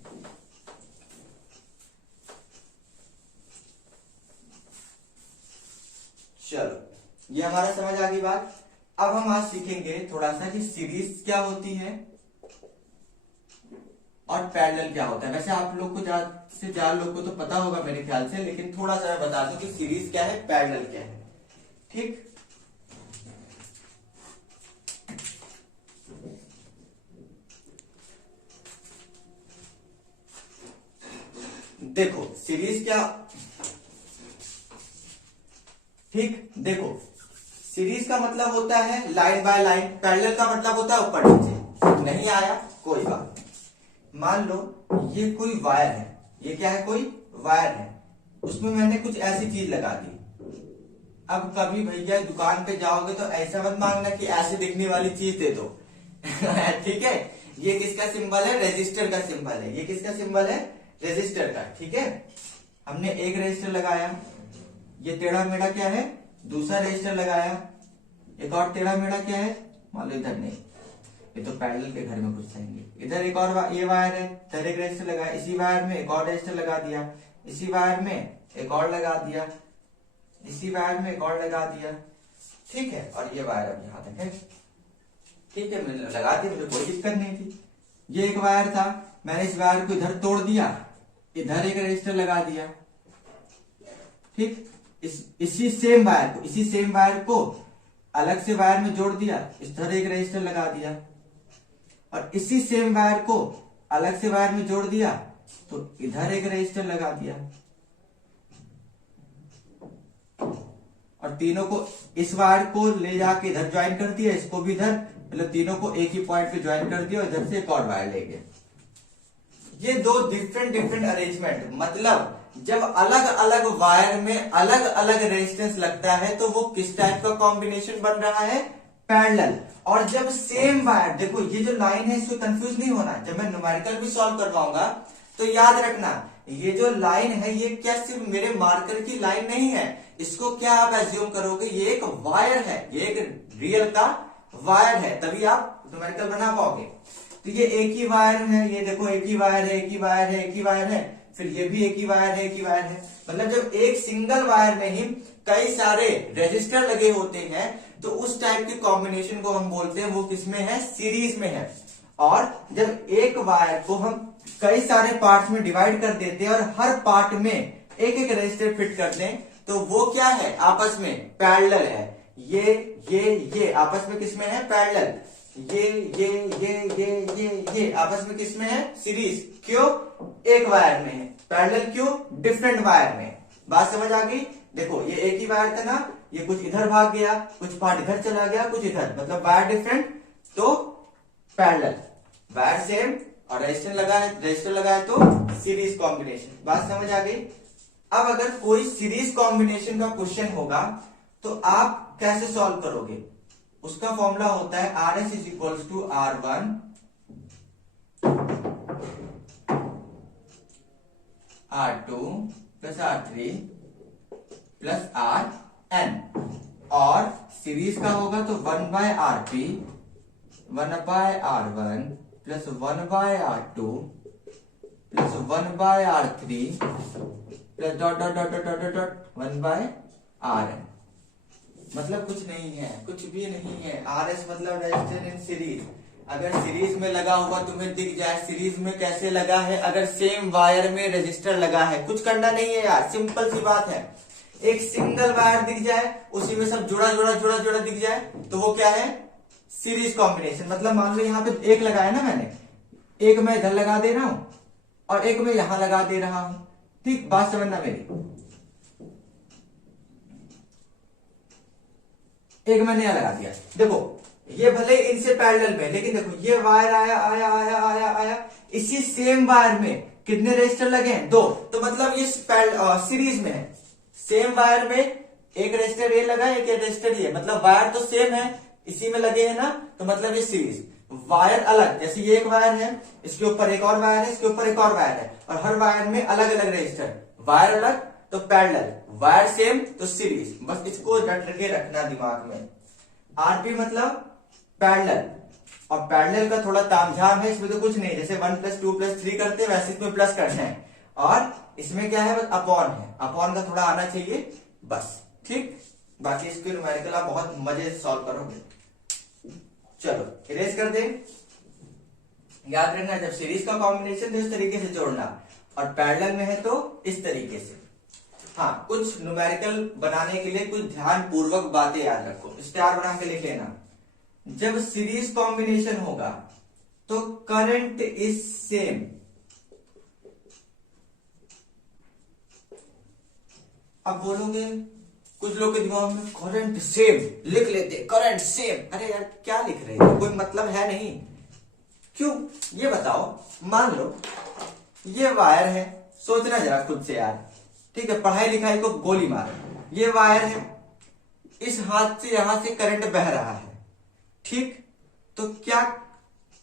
चलो, ये हमारा समझ आ गई बात। अब हम आज सीखेंगे थोड़ा सा कि सीरीज क्या होती है और पैरेलल क्या होता है। वैसे आप लोग को ज्यादा से ज्यादा लोग को तो पता होगा मेरे ख्याल से, लेकिन थोड़ा सा मैं बता दूं कि सीरीज क्या है, पैरेलल क्या है। ठीक, देखो सीरीज क्या, ठीक, देखो सीरीज का मतलब होता है लाइन बाय लाइन, पैरेलल का मतलब होता है ऊपर नीचे। नहीं आया कोई बात। मान लो ये कोई वायर है, ये क्या है? कोई वायर है, उसमें मैंने कुछ ऐसी चीज लगा दी। अब कभी भैया दुकान पे जाओगे तो ऐसा मत मांगना कि ऐसे दिखने वाली चीज दे दो। ठीक है, ये किसका सिंबल है? रेजिस्टर का सिंबल है। ये किसका सिंबल है? रेजिस्टर का। ठीक है, हमने एक रेजिस्टर लगाया, ये टेढ़ा मेढ़ा क्या है? दूसरा रेजिस्टर लगाया, एक और टेढ़ा मेढ़ा क्या है? मान लो इधर नहीं, ये तो पैरेलल के घर में कुछ रहेंगे। इधर एक और ये वायर है, इधर एक रेजिस्टर लगाया, इसी वायर में एक और रेजिस्टर लगा दिया, इसी वायर में एक और लगा दिया, इसी वायर में एक और लगा दिया, ठीक है। और ये वायर अब यहाँ तक है, ठीक है, मैंने लगा दिया, मुझे कोई दिक्कत नहीं थी। ये एक वायर था, मैंने इस वायर को इधर तोड़ दिया, इधर एक रजिस्टर लगा दिया, ठीक। इसी सेम वायर को अलग से वायर में जोड़ दिया, इधर एक रजिस्टर लगा दिया, और इसी सेम वायर को अलग से वायर में जोड़ दिया तो इधर एक रजिस्टर लगा दिया, और तीनों को, इस वायर को ले जाके इधर ज्वाइन कर दिया, इसको भी इधर, मतलब तीनों को एक ही पॉइंट पे ज्वाइन कर दिया, और इधर से एक और वायर ले गए। ये दो डिफरेंट अरेंजमेंट, मतलब जब अलग अलग वायर में अलग अलग रेजिस्टेंस लगता है तो वो किस टाइप का कॉम्बिनेशन बन रहा है, पैरेलल। और जब सेम वायर, देखो ये जो लाइन है इसको कंफ्यूज नहीं होना, जब मैं न्यूमेरिकल भी सॉल्व करवाऊंगा तो याद रखना, ये जो लाइन है ये क्या सिर्फ मेरे मार्कर की लाइन नहीं है, इसको क्या आप एज्यूम करोगे, ये एक वायर है, ये एक रियल का वायर है, तभी आप न्यूमेरिकल बना पाओगे। तो ये एक ही वायर है, ये देखो एक ही वायर है, एक ही वायर है, एक ही वायर है, फिर ये भी एक ही वायर है, एक ही वायर है। मतलब जब एक सिंगल वायर में ही कई सारे रेजिस्टर लगे होते हैं तो उस टाइप के कॉम्बिनेशन को हम बोलते हैं, वो किसमें है, सीरीज में है। और जब एक वायर को हम कई सारे पार्ट्स में डिवाइड कर देते हैं और हर पार्ट में एक एक रेजिस्टर फिट कर दें तो वो क्या है, आपस में पैरेलल है। ये आपस में किसमें है, पैरेलल। ये आपस में किसमें है, सीरीज। क्यों, एक वायर में है, पैरेलल क्यों, डिफरेंट वायर में। बात समझ आ गई। देखो ये एक ही वायर था ना, ये कुछ इधर भाग गया, कुछ पार्ट इधर चला गया, कुछ इधर, मतलब वायर डिफरेंट तो पैरेलल, वायर सेम और रजिस्टर लगा है तो सीरीज कॉम्बिनेशन। बात समझ आ गई। अब अगर कोई सीरीज कॉम्बिनेशन का क्वेश्चन होगा तो आप कैसे सॉल्व करोगे, उसका फॉर्मूला होता है RS is equals to R1 R2 plus R3 plus RN, और सीरीज का होगा तो 1/RP 1/R1 plus 1/R2 plus 1/R3 plus dot dot dot dot dot dot 1/RN। मतलब कुछ नहीं है, कुछ भी नहीं है। RS मतलब रेजिस्टेंस इन सीरीज। अगर सीरीज में लगा हुआ तुम्हें दिख जाए, सीरीज में कैसे लगा है, अगर सेम वायर में रेजिस्टर लगा है, कुछ करना नहीं है यार, सिंपल सी बात है। एक सिंगल वायर दिख जाए, उसी में सब जुड़ा जुड़ा जुड़ा जुड़ा दिख जाए तो वो क्या है, सीरीज कॉम्बिनेशन। मतलब मान लो यहाँ पे एक लगाया ना मैंने, एक मैं इधर लगा दे रहा हूं और एक मैं यहां लगा दे रहा हूं, ठीक। बात समझना मेरी, एक मैंने यहां लगा दिया, देखो ये भले इनसे पैरेलल में, लेकिन देखो ये वायर आया आया आया आया आया, इसी सेम वायर में कितने रेजिस्टर लगे हैं, 2। तो मतलब ये सीरीज में है। सेम वायर में एक रेजिस्टर ये लगा है, एक रेजिस्टर ये, मतलब वायर तो सेम है, इसी में लगे हैं ना, तो मतलब ये सीरीज। वायर अलग, जैसे ये एक वायर है, इसके ऊपर एक और वायर है, इसके ऊपर एक और वायर है, और हर वायर में अलग अलग रेजिस्टर, वायर अलग तो पैरेलल, वायर सेम तो सीरीज। बस इसको रट के रखना दिमाग में। आरपी मतलब पैरेलल, और पैरेलल का थोड़ा तामझाम है, इसमें तो कुछ नहीं, जैसे 1 + 2 + 3 करते हैं वैसे इसमें प्लस करना है, और इसमें क्या है, बस अपॉन है, अपॉन का थोड़ा आना चाहिए बस, ठीक। बाकी इसके न्यूमेरिकल आप बहुत मजे से सॉल्व करोगे। चलो इरेज कर दें। याद रखना, जब सीरीज का कॉम्बिनेशन तो इस तरीके से जोड़ना, और पैरेलल में है तो इस तरीके से। हाँ, कुछ न्यूमेरिकल बनाने के लिए कुछ ध्यान पूर्वक बातें याद रखो, स्टार बना के लिख लेना। जब सीरीज कॉम्बिनेशन होगा तो करंट इज सेम, अब बोलोगे कुछ लोग के दिमाग में करंट सेम लिख लेते, करंट सेम, अरे यार क्या लिख रहे हो, कोई मतलब है नहीं। क्यों, ये बताओ। मान लो ये वायर है, सोचना जरा खुद से यार, ठीक है, पढ़ाई लिखाई को गोली मारो। ये वायर है, इस हाथ से यहां से करंट बह रहा है, ठीक। तो क्या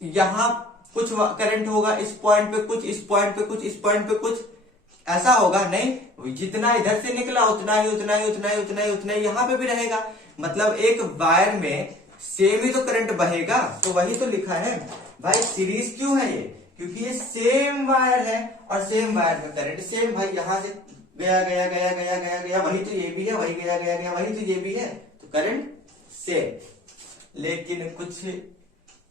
यहां कुछ करंट होगा, इस पॉइंट पे कुछ, इस पॉइंट पे कुछ, इस पॉइंट पे कुछ, ऐसा होगा नहीं। जितना इधर से निकला उतना ही उतना ही उतना ही उतना ही उतना ही यहां पे भी रहेगा। मतलब एक वायर में सेम ही तो करंट बहेगा, तो वही तो लिखा है भाई। सीरीज क्यों है ये, क्योंकि ये सेम वायर है और सेम वायर में करंट सेम। भाई यहां से गया गया गया गया गया गया, वही तो ये भी है, वही गया गया गया, वही तो ये भी है, तो करंट सेम। लेकिन कुछ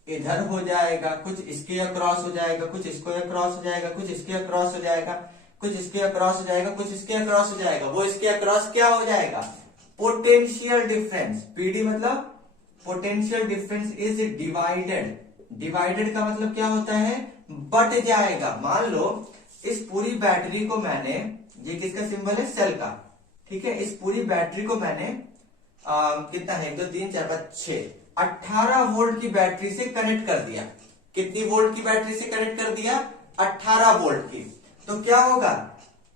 इधर हो जाएगा, कुछ इसके अक्रॉस हो जाएगा, कुछ इसको अक्रॉस हो जाएगा, कुछ इसके अक्रॉस हो जाएगा, कुछ इसके अक्रॉस हो जाएगा, कुछ इसके अक्रॉस हो जाएगा। वो इसके अक्रॉस क्या हो जाएगा? Potential difference. पीडी मतलब potential difference is divided. Divided का मतलब क्या होता है? बट जाएगा। मान लो इस पूरी बैटरी को मैंने, ये किसका सिंबल है? सेल का, ठीक है। इस पूरी बैटरी को मैंने कितना है, 1 2 3 4 5 6 18 वोल्ट की बैटरी से कनेक्ट कर दिया। कितनी वोल्ट की बैटरी से कनेक्ट कर दिया? 18 वोल्ट की। तो क्या होगा?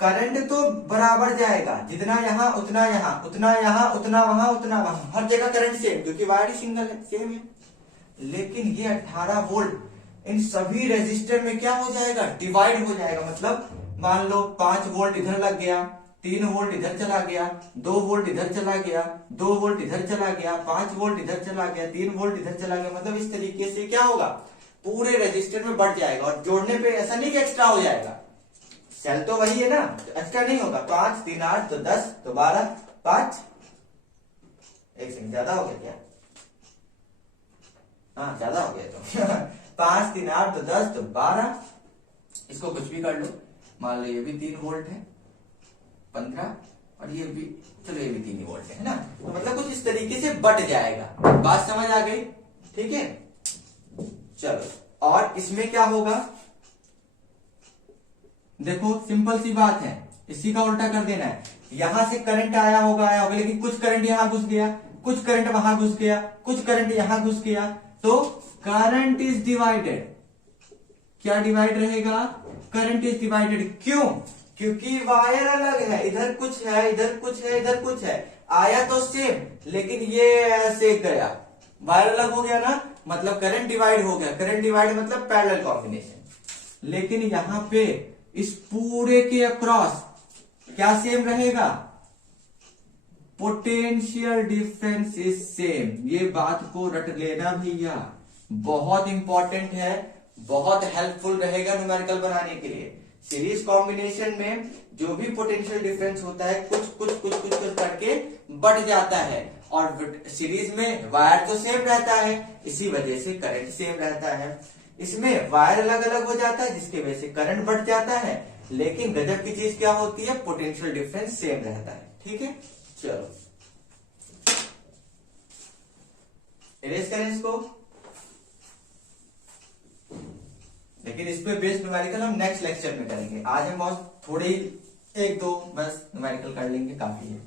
करंट तो बराबर जाएगा, जितना यहां उतना यहां, उतना यहां उतना वहां, उतना वहां, हर जगह करंट सेम, क्योंकि वायर सिंगल है, सेम है। लेकिन ये 18 वोल्ट इन सभी रेजिस्टर में क्या हो जाएगा? डिवाइड हो जाएगा। मतलब मान लो 5 वोल्ट इधर लग गया, 3 वोल्ट इधर चला गया, 2 वोल्ट इधर चला गया, 2 वोल्ट इधर चला गया, 5 वोल्ट इधर चला गया, 3 वोल्ट इधर चला गया। मतलब इस तरीके से क्या होगा? पूरे रेजिस्टर में बढ़ जाएगा। और जोड़ने पे ऐसा नहीं कि एक्स्ट्रा हो जाएगा, सेल तो वही है ना, तो एक्स्ट्रा नहीं होगा। 5 3 8 तो 10 तो 12, 5 एक सेकंड ज्यादा हो गया क्या? हाँ ज्यादा हो गया तो 5 3 8 तो 10 तो 12, इसको कुछ भी कर लो। मान लो ये भी 3 वोल्ट है, 15, और ये भी, चलो ये भी 3 ही वोल्ट है ना। तो मतलब कुछ इस तरीके से बढ़ जाएगा। बात समझ आ गई? ठीक है, चलो। और इसमें क्या होगा? देखो सिंपल सी बात है, इसी का उल्टा कर देना है। यहां से करंट आया होगा, लेकिन कुछ करंट यहां घुस गया, कुछ करंट वहां घुस गया, कुछ करंट यहां घुस गया, तो करंट इज डिवाइडेड। क्या डिवाइड रहेगा? Current is divided. क्यों? क्योंकि वायर अलग है, इधर कुछ है, इधर कुछ है, इधर कुछ है। आया तो सेम, लेकिन ये ऐसे गया, वायर अलग हो गया ना, मतलब करंट डिवाइड हो गया। करंट डिवाइड मतलब पैरेलल कॉम्बिनेशन। लेकिन यहां पे इस पूरे के अक्रॉस क्या सेम रहेगा? Potential difference is same. ये बात को रट लेना भैया, बहुत इंपॉर्टेंट है, बहुत हेल्पफुल रहेगा न्यूमेरिकल बनाने के लिए। सीरीज कॉम्बिनेशन में जो भी पोटेंशियल डिफरेंस होता है, कुछ कुछ कुछ कुछ कुछ करके बढ़ जाता है। और सीरीज में वायर तो सेम रहता है, इसी वजह से करंट सेम रहता है। इसमें वायर अलग अलग हो जाता है, जिसकी वजह से करंट बढ़ जाता है। लेकिन गजब की चीज क्या होती है? पोटेंशियल डिफरेंस सेम रहता है। ठीक है, चलो इरेज करें इसको। लेकिन इस पे बेस्ड न्यूमेरिकल हम नेक्स्ट लेक्चर में करेंगे। आज हम बहुत थोड़े ही 1 2 बस न्यूमेरिकल कर लेंगे, काफी है।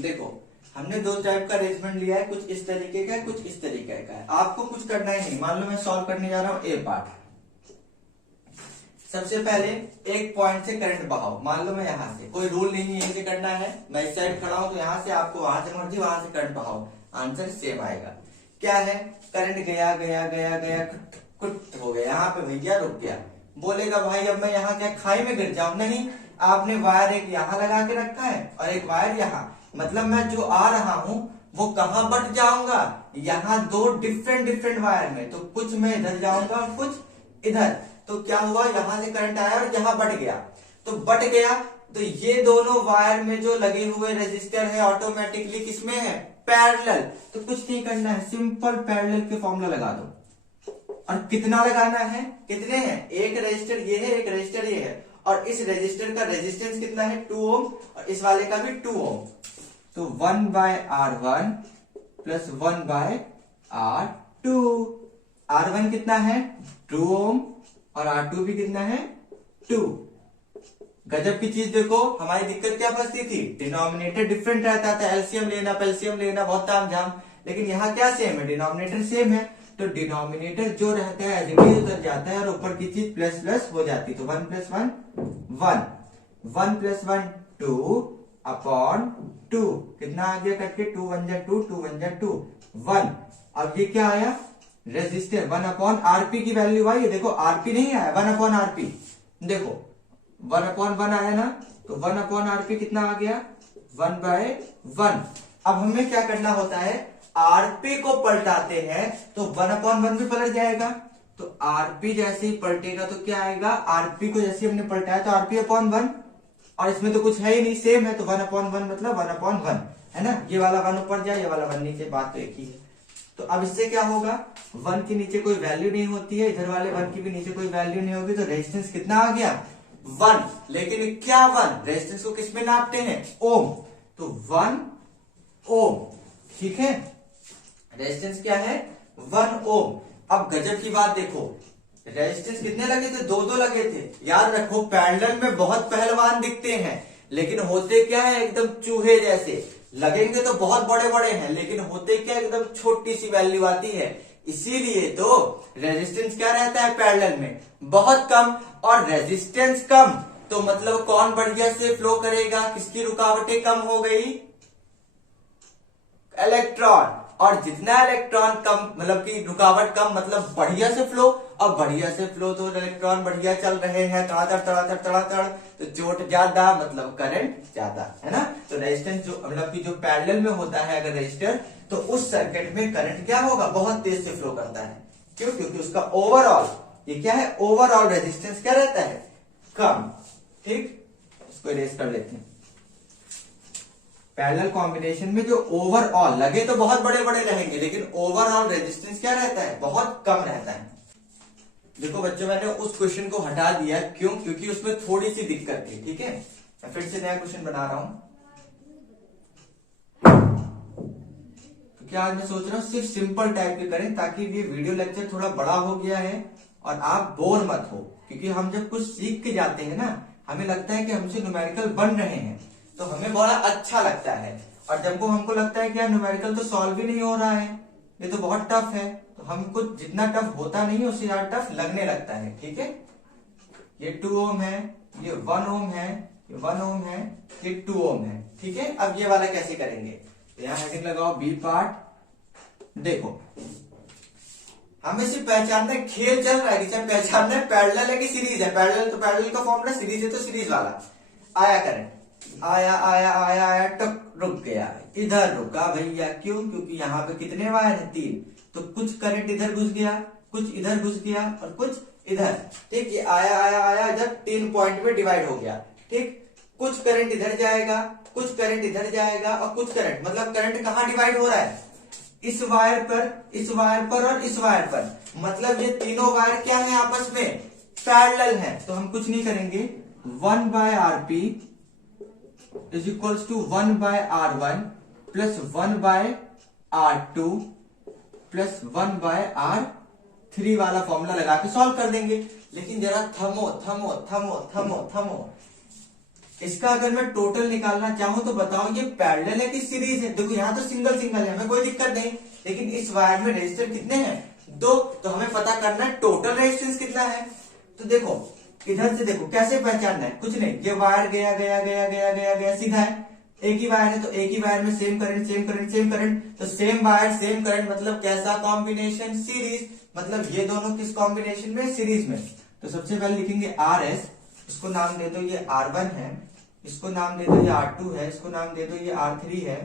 देखो हमने 2 टाइप का अरेंजमेंट लिया है, कुछ इस तरीके का है, कुछ इस तरीके का है। आपको कुछ करना ही नहीं। मान लो मैं सॉल्व करने जा रहा हूं ए पार्ट। सबसे पहले एक पॉइंट से करंट बहाओ। मान लो मैं यहां से, कोई रूल नहीं है, यहीं से करना है। मैं इस साइड खड़ा हूं तो यहां से आपको वहां से मर्जी, वहां से करंट बहाओ, आंसर सेम आएगा। क्या है? करंट गया गया गया गया कुट हो गया, यहाँ पे भैया रुक गया। बोलेगा भाई अब मैं यहाँ क्या खाई में गिर जाऊं? नहीं, आपने वायर एक यहाँ लगा के रखा है और एक वायर यहाँ, मतलब मैं जो आ रहा हूं वो कहाँ बट जाऊंगा? यहाँ 2 डिफरेंट वायर में। तो कुछ मैं इधर जाऊंगा और कुछ इधर। तो क्या हुआ? यहां से करंट आया और यहाँ बट गया। तो बट गया तो ये दोनों वायर में जो लगे हुए रेजिस्टर है ऑटोमेटिकली किसमें है? पैरेलल। तो कुछ नहीं करना है, सिंपल पैरेलल के फॉर्मूला लगा दो। और कितना लगाना है? कितने हैं? एक रेजिस्टर ये है, एक रेजिस्टर ये है, और इस रेजिस्टर का रेजिस्टेंस कितना है? 2 ओम, और इस वाले का भी 2 ओम। तो 1/R1 प्लस 1/R2। R1 कितना है? 2 ओम, और R2 भी कितना है? 2। गजब की चीज देखो, हमारी दिक्कत क्या फंसती थी? डिनोमिनेटर डिफरेंट रहता था, एलसीएम लेना, पेलसीएम लेना, बहुत तामझाम। लेकिन यहाँ क्या सेम है? डिनोमिनेटर सेम है। तो डिनोमिनेटर जो रहता है एज इट इज उतर जाता है, और ऊपर की चीज प्लस प्लस हो जाती। तो 1 + 1 1, 1 + 1 2 अपॉन 2। कितना आ गया कट के? 2 1 जा 2, 2 1 जा 2, 1। अब ये क्या आया? रेजिस्टर 1/RP की वैल्यू आई है। देखो RP नहीं आया, 1/RP। देखो 1/1 आया ना, तो 1/RP कितना आ गया? 1/1। अब हमें क्या करना होता है? RP को पलटाते हैं तो 1/1 भी पलट जाएगा, तो आरपी जैसे ही पलटेगा तो क्या आएगा, आरपी को जैसे हमने पलटाया तो आरपी अपॉन 1, और इसमें तो कुछ है ही नहीं, सेम है, तो 1/1 मतलब 1/1 है ना। ये वाला 1 ऊपर जाए, ये वाला 1 नीचे, बात तो एक ही है। तो अब इससे क्या होगा, 1 के नीचे कोई वैल्यू नहीं होती है, इधर वाले 1 की भी नीचे कोई वैल्यू नहीं होगी, तो रेजिस्टेंस कितना आ गया 1। लेकिन क्या 1 रेजिस्टेंस को किसमें नापते हैं, ओम, तो 1 ओम, ठीक है। रेजिस्टेंस क्या है 1 ओम। अब गजब की बात देखो, रेजिस्टेंस कितने लगे थे, 2 लगे थे। याद रखो पैरेलल में बहुत पहलवान दिखते हैं, लेकिन होते क्या है एकदम चूहे जैसे, लगेंगे तो बहुत बड़े बड़े हैं, लेकिन होते क्या एकदम छोटी सी वैल्यू आती है। इसीलिए तो रेजिस्टेंस क्या रहता है पैरेलल में, बहुत कम, और रेजिस्टेंस कम तो मतलब कौन बढ़िया से फ्लो करेगा, किसकी रुकावटें कम हो गई, इलेक्ट्रॉन। और जितना इलेक्ट्रॉन कम मतलब कि रुकावट कम मतलब बढ़िया से फ्लो, अब बढ़िया से फ्लो तो इलेक्ट्रॉन बढ़िया चल रहे हैं, तड़ातड़ तड़ातड़ तड़ातड़, तो चोट ज्यादा मतलब करंट ज्यादा, है ना। तो रेजिस्टेंस जो मतलब कि जो पैरेलल में होता है अगर रेजिस्टर, तो उस सर्किट में करंट क्या होगा, बहुत तेज से फ्लो करता है। क्यों, क्योंकि उसका ओवरऑल ये क्या है, ओवरऑल रेजिस्टेंस क्या रहता है, कम। ठीक, इसको इरेज कर लेते हैं। पैरेलल कॉम्बिनेशन में जो ओवरऑल लगे तो बहुत बड़े बड़े रहेंगे, लेकिन ओवरऑल रेजिस्टेंस क्या रहता है, बहुत कम रहता है। देखो बच्चों, मैंने उस क्वेश्चन को हटा दिया, क्यों, क्योंकि उसमें थोड़ी सी दिक्कत थी। ठीक है, मैं फिर से नया क्वेश्चन बना रहा हूं। तो क्या आज मैं सोच रहा हूं सिर्फ सिंपल टाइप के करें, ताकि ये वीडियो लेक्चर थोड़ा बड़ा हो गया है और आप बोर मत हो। क्योंकि हम जब कुछ सीख के जाते हैं ना, हमें लगता है कि हमसे न्यूमेरिकल बन रहे हैं, तो हमें बड़ा अच्छा लगता है। और जब को हमको लगता है कि यार न्यूमेरिकल तो सॉल्व ही नहीं हो रहा है, ये तो बहुत टफ है, तो हमको जितना टफ होता नहीं है उससे ज्यादा टफ लगने लगता है। ठीक है, ये 2 ओम है, ये 1 ओम है, ये 1 ओम है, ये 2 ओम है। ठीक है, अब ये वाला कैसे करेंगे, तो यहाँ हेडिंग लगाओ बी पार्ट। देखो, हमें सिर्फ पहचानना है, खेल चल रहा है कि चाहे पहचानना है पैरेलल है कि सीरीज है। पैरेलल तो पैरेलल का फॉर्मूला, सीरीज है तो सीरीज वाला। आया करंट, आया आया आया आया, टक रुक गया, इधर रुका भैया। क्यों, क्योंकि यहाँ पे कितने वायर है, 3, तो कुछ करंट इधर घुस गया, कुछ इधर घुस गया और कुछ इधर। ठीक, ये आया आया आया, इधर 3 पॉइंट में डिवाइड हो गया। ठीक, कुछ करंट इधर जाएगा, कुछ करंट इधर जाएगा, और कुछ करंट मतलब करंट कहाँ डिवाइड हो रहा है, इस वायर पर, इस वायर पर और इस वायर पर। मतलब ये तीनों वायर क्या है, आपस में पैरेलल है। तो हम कुछ नहीं करेंगे, 1/Rp is equals to 1/R1 plus 1/R2 plus 1/R3 वाला फॉर्मूला लगा के सॉल्व कर देंगे। लेकिन जरा थमो थमो थमो थमो थमो, इसका अगर मैं टोटल निकालना चाहूं तो बताओ ये पैरेलल है कि सीरीज है। देखो यहाँ तो सिंगल सिंगल है, हमें कोई दिक्कत नहीं, लेकिन इस वायर में रेजिस्टेंस कितने हैं, 2, तो हमें पता करना है टोटल रेजिस्टेंस कितना है। तो देखो इधर से देखो कैसे पहचानना है, कुछ नहीं, ये वायर गया गया गया गया गया गया, सीधा है, एक ही वायर है, तो एक ही वायर में same current same current same current, तो सेम वायर सेम करंट मतलब कैसा कॉम्बिनेशन, सीरीज। मतलब ये दोनों किस कॉम्बिनेशन में, सीरीज में। तो सबसे पहले लिखेंगे RS, इसको नाम दे दो ये R1 है, इसको नाम दे दो ये R2 है, इसको नाम दे दो ये R3 है,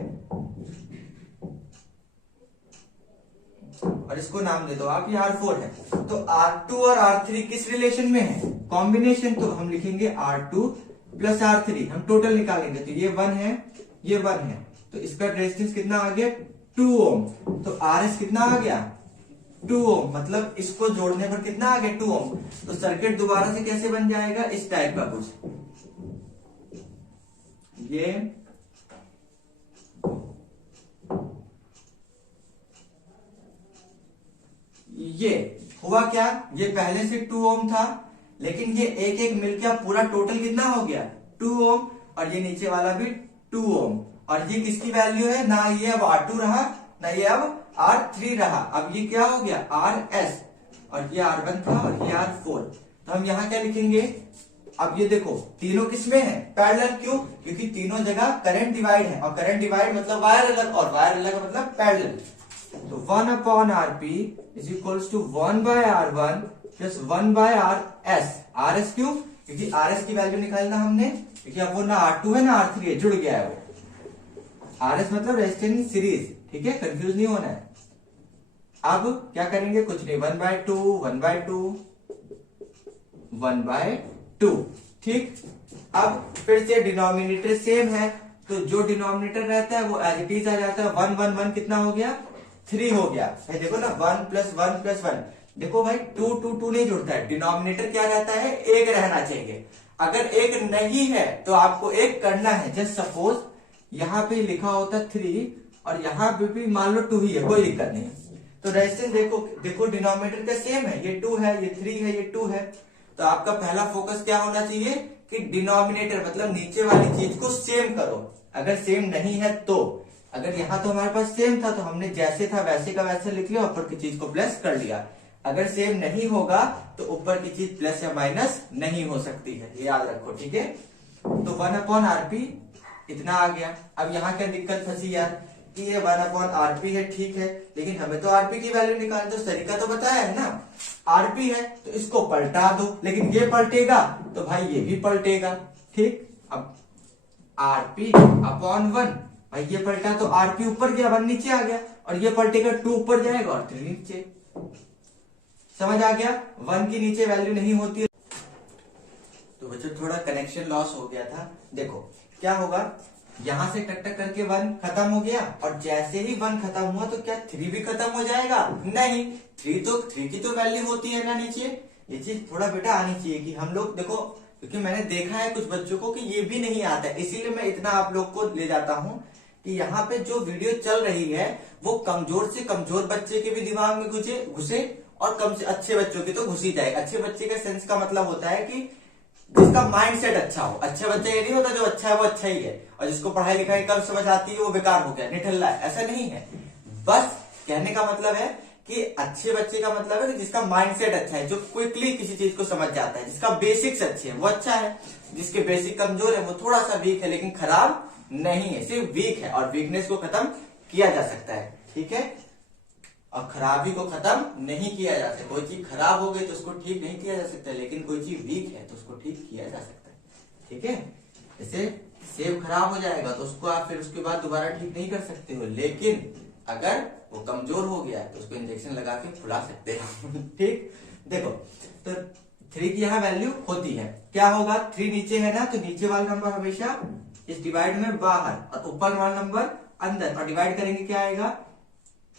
और इसको नाम दे दो आप ये R4 है। तो R2 और R3 किस रिलेशन में है, कॉम्बिनेशन। तो हम लिखेंगे R2 प्लस R3, हम टोटल निकालेंगे, तो ये 1 है, ये 1 है, तो इसका रेजिस्टेंस कितना आ गया, 2 ओम। तो RS कितना आ गया, 2 ओम, मतलब इसको जोड़ने पर कितना आ गया, 2 ओम। तो सर्किट दोबारा से कैसे बन जाएगा, इस टाइप का कुछ, ये हुआ क्या, ये पहले से 2 ओम था, लेकिन ये एक एक मिलकर पूरा टोटल कितना हो गया, 2 ओम, और ये नीचे वाला भी 2 ओम। और ये किसकी वैल्यू है, ना ये अब R2 रहा, ना ये अब R3 रहा, अब ये क्या हो गया, RS, और ये R1 था और ये R4। तो हम यहाँ क्या लिखेंगे, अब ये देखो तीनों किसमें है, पैरेलल। क्यों, क्योंकि तीनों जगह करंट डिवाइड है, और करंट डिवाइड मतलब वायर अलग, और वायर अलग मतलब पैरेलल। तो 1/Rp is equals to 1/R1 plus 1/RS। RS क्यों, क्योंकि RS की वैल्यू निकालना हमने, क्योंकि अब वो ना R2 है ना R3 है, जुड़ गया है वो। RS मतलब रेजिस्टेंस सीरीज, ठीक है, कंफ्यूज नहीं होना है। अब क्या करेंगे, कुछ नहीं, 1/2 1/2 1/2, ठीक। अब फिर से डिनोमिनेटर सेम है, तो जो डिनोमिनेटर रहता है वो एज इट इज आ जाता है। 1 1 1 कितना हो गया, 3 हो गया भाई। देखो ना, 1 + 1 + 1, देखो भाई 2 2 2 नहीं जुड़ता है, डिनोमिनेटर क्या रहता है, एक रहना चाहिए। अगर एक नहीं है तो आपको एक करना है। जस्ट सपोज यहाँ पे लिखा होता 3 और यहाँ पे भी मान लो 2 ही है, कोई दिक्कत नहीं। तो रेजिस्टेंस देखो, देखो डिनोमिनेटर का सेम है, ये 2 है, ये 3 है, ये 2 है। तो आपका पहला फोकस क्या होना चाहिए कि डिनोमिनेटर मतलब नीचे वाली चीज को सेम करो। अगर सेम नहीं है तो, अगर यहाँ तो हमारे पास सेम था तो हमने जैसे था वैसे का वैसे लिख लिया, ऊपर की चीज को प्लस कर लिया। अगर सेम नहीं होगा तो ऊपर की चीज प्लस या माइनस नहीं हो सकती है, ये याद रखो, ठीक है। तो 1/RP इतना आ गया। अब यहाँ क्या दिक्कत फंसी यार कि ये 1/RP है, ठीक है, लेकिन हमें तो RP की वैल्यू निकालनी, तो तरीका तो बताया है ना, RP है तो इसको पलटा दो, लेकिन ये पलटेगा तो भाई ये भी पलटेगा, ठीक। अब RP/1, भाई ये पलटा तो RP ऊपर गया, 1 नीचे आ गया, और ये पलटेगा 2 ऊपर जाएगा और 3 नीचे। समझ आ गया, 1 की नीचे वैल्यू नहीं होती है। तो बच्चों थोड़ा कनेक्शन लॉस हो गया था। देखो क्या होगा, यहां से टक टक करके 1 खत्म हो गया, और जैसे ही 1 खत्म हुआ तो क्या 3 भी खत्म हो जाएगा? नहीं, 3 की तो वैल्यू होती है ना नीचे। ये चीज थोड़ा बेटा आनी चाहिए कि हम लोग देखो, क्योंकि मैंने देखा है कुछ बच्चों को कि ये भी नहीं आता है, इसीलिए मैं इतना आप लोग को ले जाता हूं कि यहाँ पे जो वीडियो चल रही है वो कमजोर से कमजोर बच्चे के भी दिमाग में घुसे और कम से अच्छे बच्चों की तो घुसी जाए। अच्छे बच्चे का सेंस का मतलब होता है कि जिसका माइंडसेट अच्छा हो। अच्छा बच्चा ये नहीं होता जो अच्छा है वो अच्छा ही है, और जिसको पढ़ाई लिखाई कम समझ आती है वो बेकार हो गया, निठल्ला है, ऐसा नहीं है। बस कहने का मतलब है कि अच्छे बच्चे का मतलब है कि जिसका माइंडसेट अच्छा है, जो क्विकली किसी चीज को समझ जाता है, जिसका बेसिक्स अच्छे है वो अच्छा है। जिसके बेसिक कमजोर है वो थोड़ा सा वीक है, लेकिन खराब नहीं है, सिर्फ वीक है, और वीकनेस को खत्म किया जा सकता है, ठीक है। और खराबी को खत्म नहीं किया जा सकता। कोई चीज खराब हो गई तो उसको ठीक नहीं किया जा सकता, लेकिन कोई चीज वीक है तो उसको ठीक किया जा सकता है, ठीक है। जैसे सेब खराब हो जाएगा तो उसको आप फिर उसके बाद दोबारा ठीक नहीं कर सकते हो, लेकिन अगर वो कमजोर हो गया तो उसको इंजेक्शन लगा के फुला सकते हो ठीक। देखो तो 3 की यहाँ वैल्यू होती है, क्या होगा, 3 नीचे है ना, तो नीचे वाला नंबर हमेशा इस डिवाइड में बाहर और ऊपर वाला नंबर अंदर, और डिवाइड करेंगे क्या आएगा,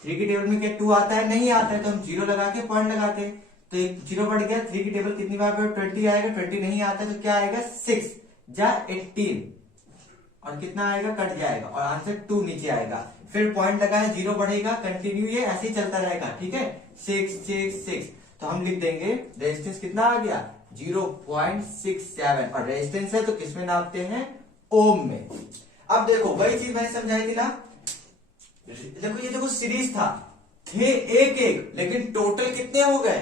3 की टेबल में क्या 2 आता है, नहीं आता है, तो हम 0 लगा के पॉइंट लगाते हैं, तो एक 0 बढ़ गया। 3 की टेबल कितनी बार पे 20 आएगा, 20 नहीं आता है तो क्या आएगा 6 जा 18, और कितना आएगा कट जाएगा, और आंसर 2 नीचे आएगा। फिर पॉइंट लगाया, 0 बढ़ेगा, कंटिन्यू ये ऐसे ही चलता रहेगा, ठीक है। 6 6 6, तो हम लिख देंगे रेजिस्टेंस कितना आ गया 0.67, और रेजिस्टेंस है तो किसमें नापते हैं, ओम में। अब देखो वही चीज मैंने समझाई थी ना, देखो ये देखो सीरीज था, थे एक एक, लेकिन टोटल कितने हो गए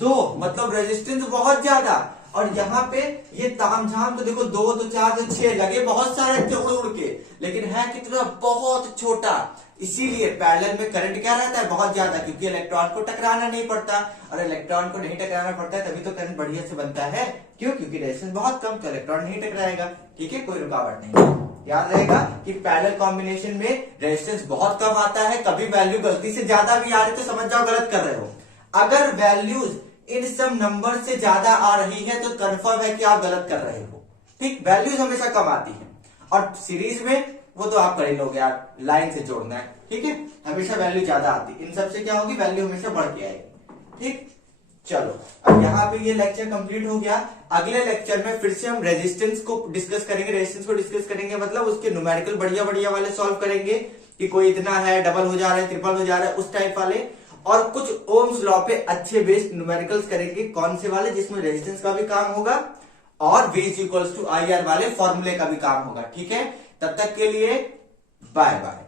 2, मतलब रेजिस्टेंस बहुत ज्यादा। और यहाँ पे ये तामझाम तो देखो 2 तो 4 तो 6 लगे बहुत सारे थे उड़ उड़ के, लेकिन है कितना बहुत छोटा। इसीलिए पैरेलल में करंट क्या रहता है बहुत ज्यादा, क्योंकि इलेक्ट्रॉन को टकराना नहीं पड़ता, और इलेक्ट्रॉन को नहीं टकराना पड़ता है तभी तो करंट बढ़िया से बनता है। क्यों? क्योंकि रेजिस्टेंस बहुत कम, तो इलेक्ट्रॉन नहीं टकराएगा, ठीक है, कोई रुकावट नहीं। याद रहेगा कि पैरेलल कॉम्बिनेशन में रेजिस्टेंस बहुत कम आता है, कभी वैल्यू गलती से ज्यादा भी आ रही तो समझ जाओ गलत कर रहे हो। अगर वैल्यूज इन सब नंबर से ज्यादा आ रही है तो कंफर्म है कि आप गलत कर रहे हो, ठीक। वैल्यूज हमेशा कम आती है, और सीरीज में वो तो आप कर ही लोगे यार, लाइन से जोड़ना है, ठीक है। हमेशा वैल्यू ज्यादा आती है, इन सबसे क्या होगी, वैल्यू हमेशा बढ़ के आएगी, ठीक। चलो अब यहाँ पे ये लेक्चर कंप्लीट हो गया। अगले लेक्चर में फिर से हम रेजिस्टेंस को डिस्कस करेंगे, रेजिस्टेंस को डिस्कस करेंगे मतलब उसके न्यूमेरिकल बढ़िया बढ़िया वाले सॉल्व करेंगे कि कोई इतना है, डबल हो जा रहा है, ट्रिपल हो जा रहा है, उस टाइप वाले। और कुछ ओम्स लॉ पे अच्छे बेस्ड न्यूमेरिकल्स करेंगे, कौन से वाले, जिसमें रेजिस्टेंस का भी काम होगा और V = IR वाले फॉर्मूले का भी काम होगा, ठीक है। तब तक के लिए बाय बाय।